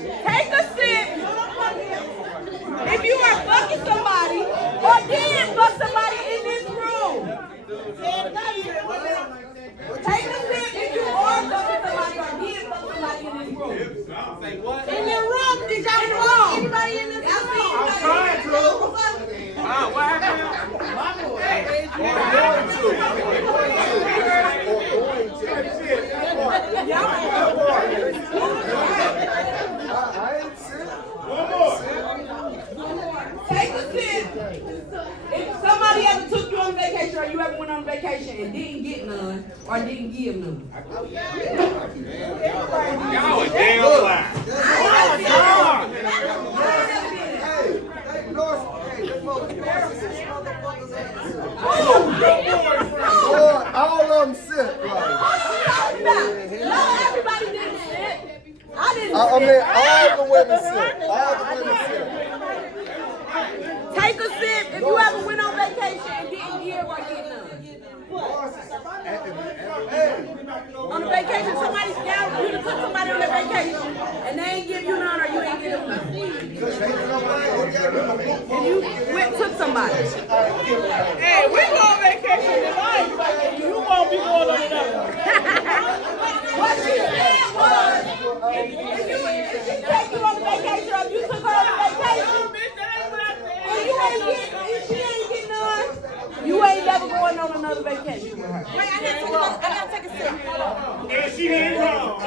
Take a sip. If you are fucking somebody or did fuck somebody in this room. Take a sip if you are fucking somebody or did fuck somebody in this room. In the room, did y'all fuck anybody in this room? I'm trying to. What happened? Take a sip. If somebody ever took you on vacation or you ever went on vacation and didn't get none or didn't give none. Y'all a damn lie. All of them sick. No, everybody didn't sit. I didn't I mean, sit. all the women sick. All the women sick. Take a sip if you ever went on vacation and didn't give or get none. On a vacation, somebody down, you took somebody on their vacation and they ain't give you none or you ain't give them none. And you took somebody. Hey, we go on vacation tonight. You won't be going on another. What she said was, if she take you on a vacation or if you took her on a vacation, and you ain't getting, if she ain't getting none, you ain't never going on another vacation with her. Wait, I gotta take a sip. And she ain't wrong.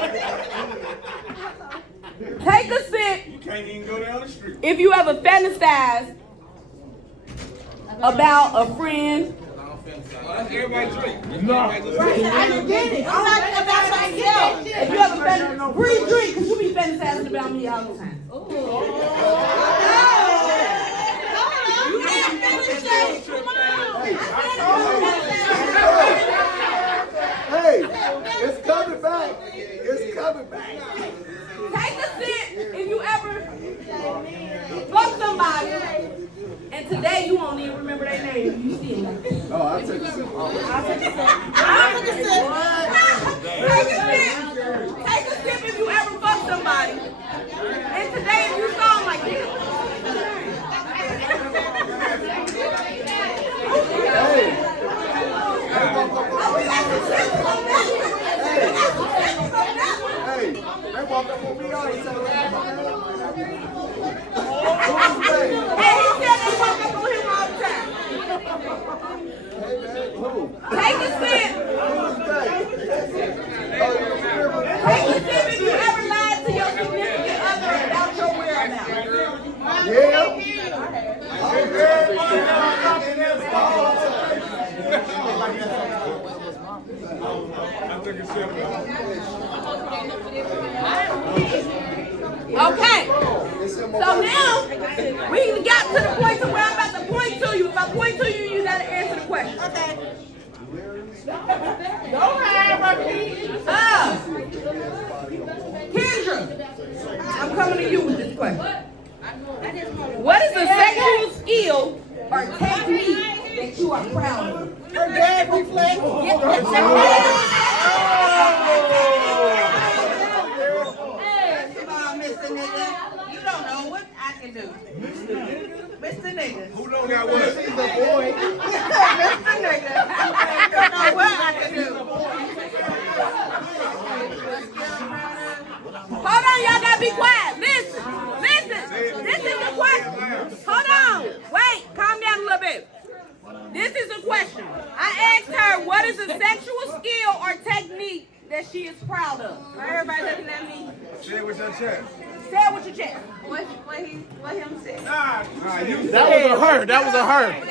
Take a sip. You can't even go down the street. If you ever fantasized about a friend. Everybody drink. No. I just did it. I'm not about myself. If you ever fantasized, breathe, drink, because you be fantasizing about me all the time. You ain't fantasized. Come on. Hey, it's coming back. It's coming back. Take a sip if you ever fuck somebody, and today you won't even remember their name if you see them. Oh, I'll take a sip. I'll take a sip. I'll take a sip. Take a sip. Take a sip if you ever fuck somebody, and today if you saw them like this. Hey, they walk up on me all the time. Hey, he said they walk up on him all the time. Take a sip. Take a sip if you ever lied to your significant other about your whereabouts. Yeah. Okay. So now we got to the point to where I'm about to point to you. If I point to you, you gotta answer the question. Okay. Go ahead, Kendra, I'm coming to you with this question. What is a sexual skill or technique that you are proud of? Her dad reflex. Mr. Nigga, you don't know what I can do. Mr. Nigga. Who don't got what? Mr. Nigga. I don't know what I can do. Hold on, y'all gotta be quiet. Listen. This is a question. Hold on. Wait, calm down a little bit. This is a question. I asked her, what is a sexual skill or technique that she is proud of? Everybody looking at me. Say it with your chest. Say it with your chest. What him said? That was a her. That was a her. Him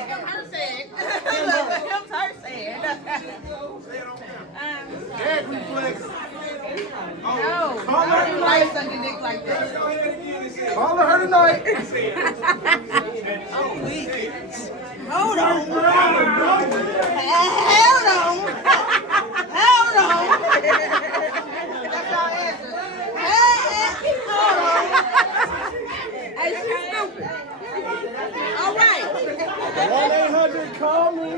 said. Gag reflex. No, I don't like sucking dick like that. Call her tonight. I'm weak. Hold on. Hold on. That's our answer. Hold on. Hey, she's stupid. All right. 1-800 call me.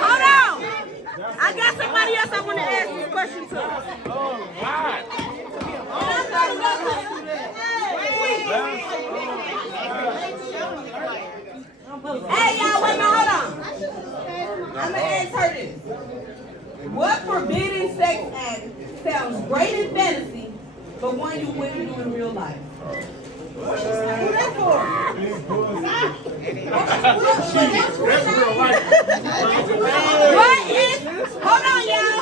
Hold on. I got somebody else I want to ask this question to. Oh, God. I'm gonna go Hey, y'all, wait a minute, hold on. I'm gonna ask her this. What forbidden sex act sounds great in fantasy, but one you wouldn't do in real life? What's that for? What is, hold on, y'all.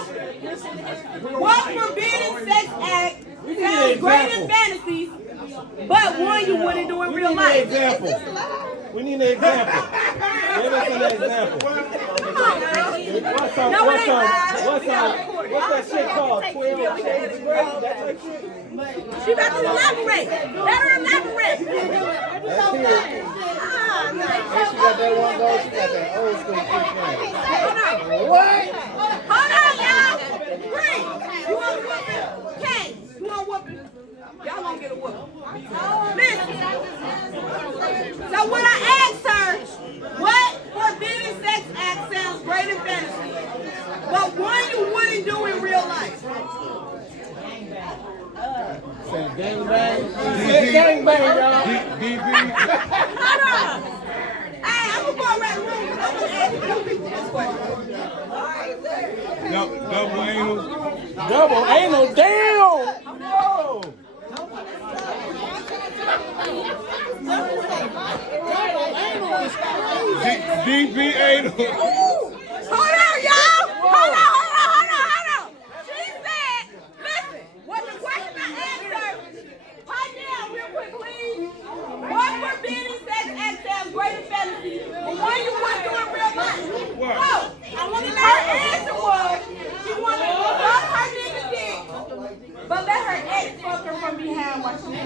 What forbidden sex act sounds great in fantasies, but one you wouldn't do in real life? We need an example. Give us an example. What's that shit called? 12 Shades of Grey? That's that shit? She about to elaborate. Let her elaborate. Let's hear it. And she got that one goal. She got that old school kick in. What? Hold on, y'all. Green, you want whooping? Kane, you want whooping? Y'all gonna get a whooping. Listen. So when I asked her, what forbidden sex act sounds great in fantasy, but one you wouldn't do in real life? Say gang bang. Say gang bang, y'all. DB. Hold on. Hey, I'm gonna go around the room. I'm gonna ask you people this question. Double anal. Double anal, damn. No. DB anal. Hold on, y'all. Hold on. She said, listen, what the question I asked her, right now, real quick, please. What forbidden sex act sounds great in fantasy, but one you wouldn't do in real life? What? So, I wanted her answer was, she wanted to fuck her nigga dick, but let her ex fuck her from behind while she was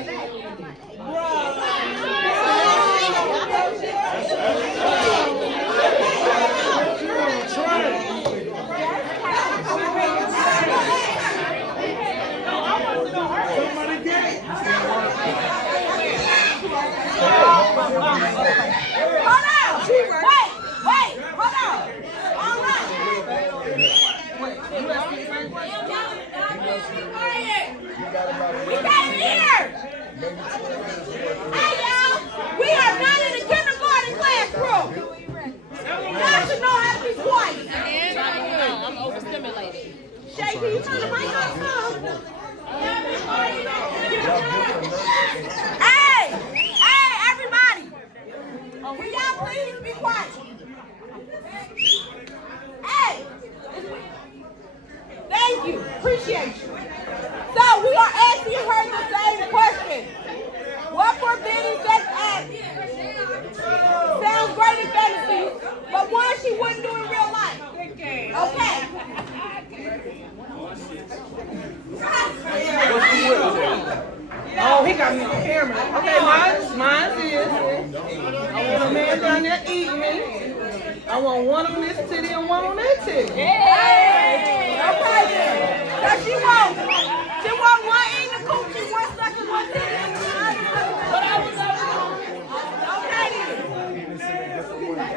Hold on! Wait! Hold on! All right! We came here! Hey, y'all! We are not in the kindergarten classroom! Y'all should know how to be quiet! I'm overstimulated. Shay, can you turn the mic off, Hey, everybody! Will y'all please be quiet? Hey! Thank you. Appreciate you. So we are asking her the same question. What forbidden sex act sounds great in fantasy, but one she wouldn't do in real life? Okay. Oh, he got me on camera. Okay, mine is. I want a man down there eating me. I want one on this titty and one on that titty. Hey! Okay then. So she want one eating the coochie, one sucking, one titty. Okay then.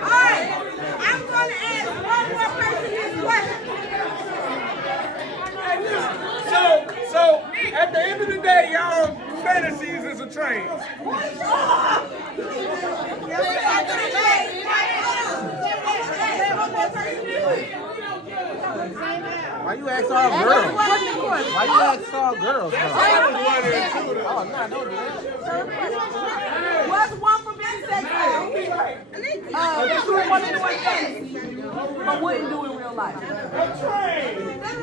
Alright. I'm gonna ask one more person this question. So at the end of the day, y'all fantasies is a train. Why you ask all girls? Why you ask all girls? Oh, no, don't do that. What's one forbidden sex act? She would want to do in fantasy, but wouldn't do in real life. That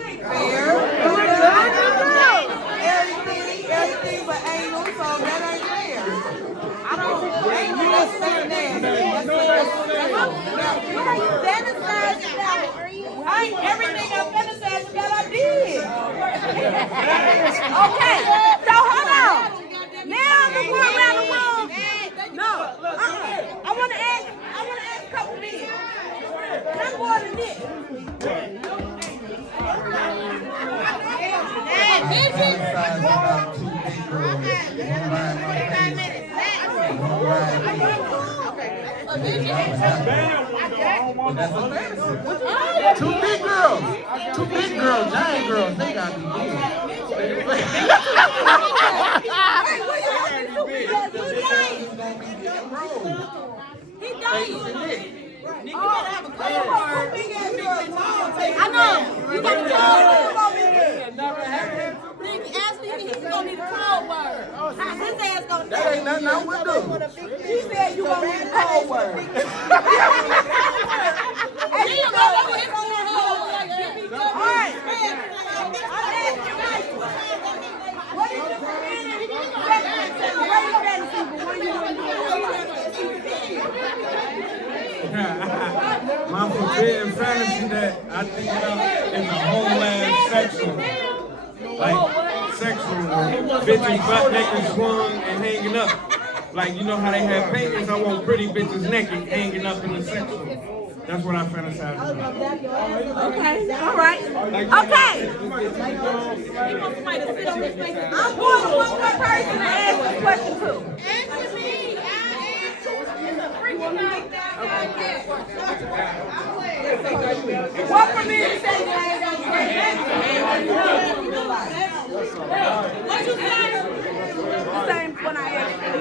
ain't fair. Everything but anal, so that ain't fair. I don't think that's nasty. Everything I fantasized about, I did. Okay, so hold on. Now I'm gonna go around the room. No, I want to ask a couple men. Not more than this. Two big girls, giant girls, they gotta be big. I know. You got to tell him over here. Nigga, ask me if he's gonna need a code word. His ass gonna That ain't nothing I would do. He said you gonna need a code word. And you go over his code word. All right. What is your fantasy? What are you gonna do? My forbidden fantasy that I think about is a whole ass sexual. Like sexual bitches butt naked swung and hanging up. Like you know how they have paintings, I want pretty bitches naked hanging up in the sexual. That's what I fantasize about. Okay, all right. Okay. I'm going to one more person to ask this question to. What for me to say that what you said? The same when I asked you.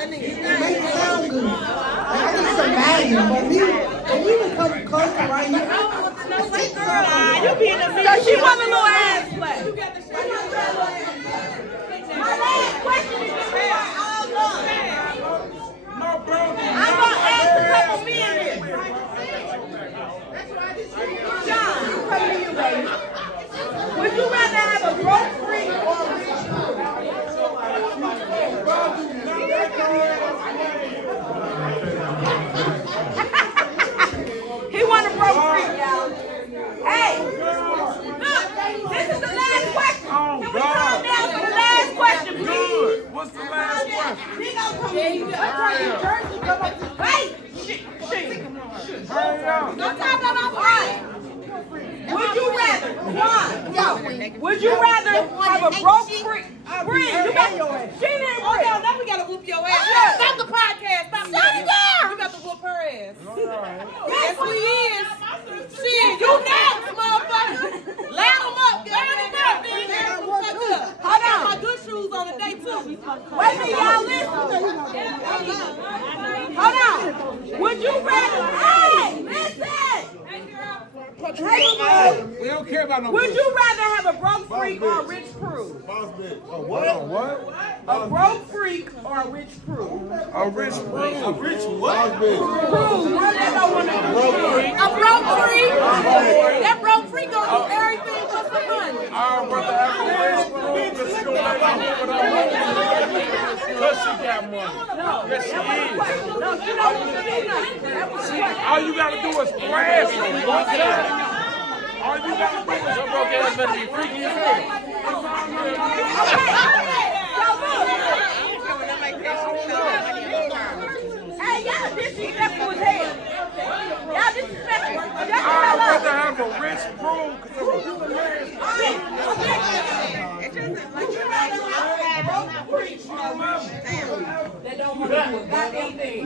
Make it sound good. Like, I just imagine, but when you would come closer right here, you be in the middle. So she want a little ass play. My last question is before all done. I'm gonna ask a couple men here. John, I'm coming to you, baby. Would you rather have a broke freak or a rich fool? He want a broke freak, y'all. Hey, look, this is the last question. Can we calm down for the last question, please? Good. What's the last question? He gonna come in. Wait, shit. Don't talk about my part. Would you rather, would you rather have a broke friend? You got she didn't Oh, no, now we gotta whoop your ass. Stop the podcast. Stop it. We got to whoop her ass. Yes, we is. Shit, you next, motherfucker. Loud them up. Loud them up, bitch. Hold on. My good shoes on today, too. Wait a minute, y'all listen. Hold on. Would you rather, hey, listen. We don't care about no. Would you rather have a broke freak or a rich prude? What? A broke freak or a rich prude? A rich prude. A rich what? Prude. One that don't want to A broke freak? That broke freak gonna do everything for some money. I'd rather have a rich prude because she gonna make me do what I want to do. Because she got money. Yes, she is. No, she don't want to do nothing. That was the question. All you gotta do is flash her one time. All you gotta do is your broke ass better be freaky as hell. Hey, y'all disrespectful as hell. Y'all disrespectful. I'd rather have a rich prude because I'm a human man. That don't want to do a goddamn thing.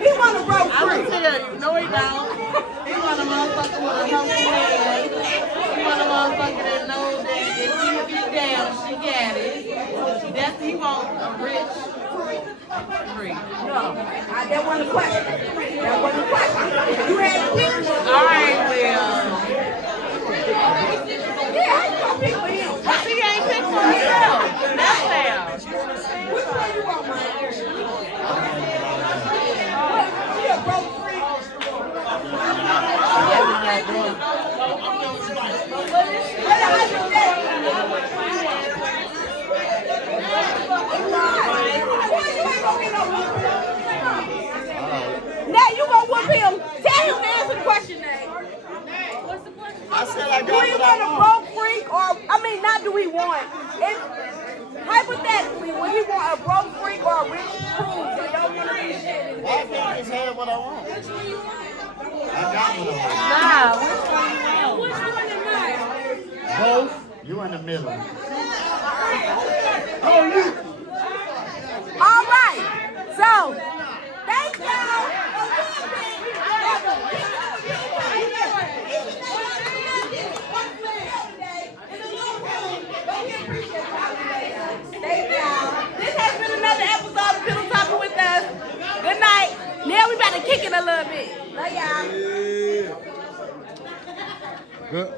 He want a broke freak. I'm gonna tell you, no he don't. He want a motherfucker with a healthy head. He want a motherfucker that knows that if he get down, she got it. That's he want a rich freak. No, that wasn't a question. That wasn't a question. You had a picture. All right, well. Yeah, how you gonna pick for him? She ain't picked for herself. That's how. Which one you want, man? She a broke freak. Now you gonna whoop him. Tell him to answer the question, Nate. What's the question? I said I Do got we what I want a want. broke freak or, I mean, not do we want. If, hypothetically, would he want a broke freak or a rich prude? They don't want to be shit. I just had what I want. I got what I Nah, which one you want? Which one is mine? want. Both. You in the middle. Oh, you. All right. So, thank y'all. Now we about to kick it a little bit. Love y'all. Good.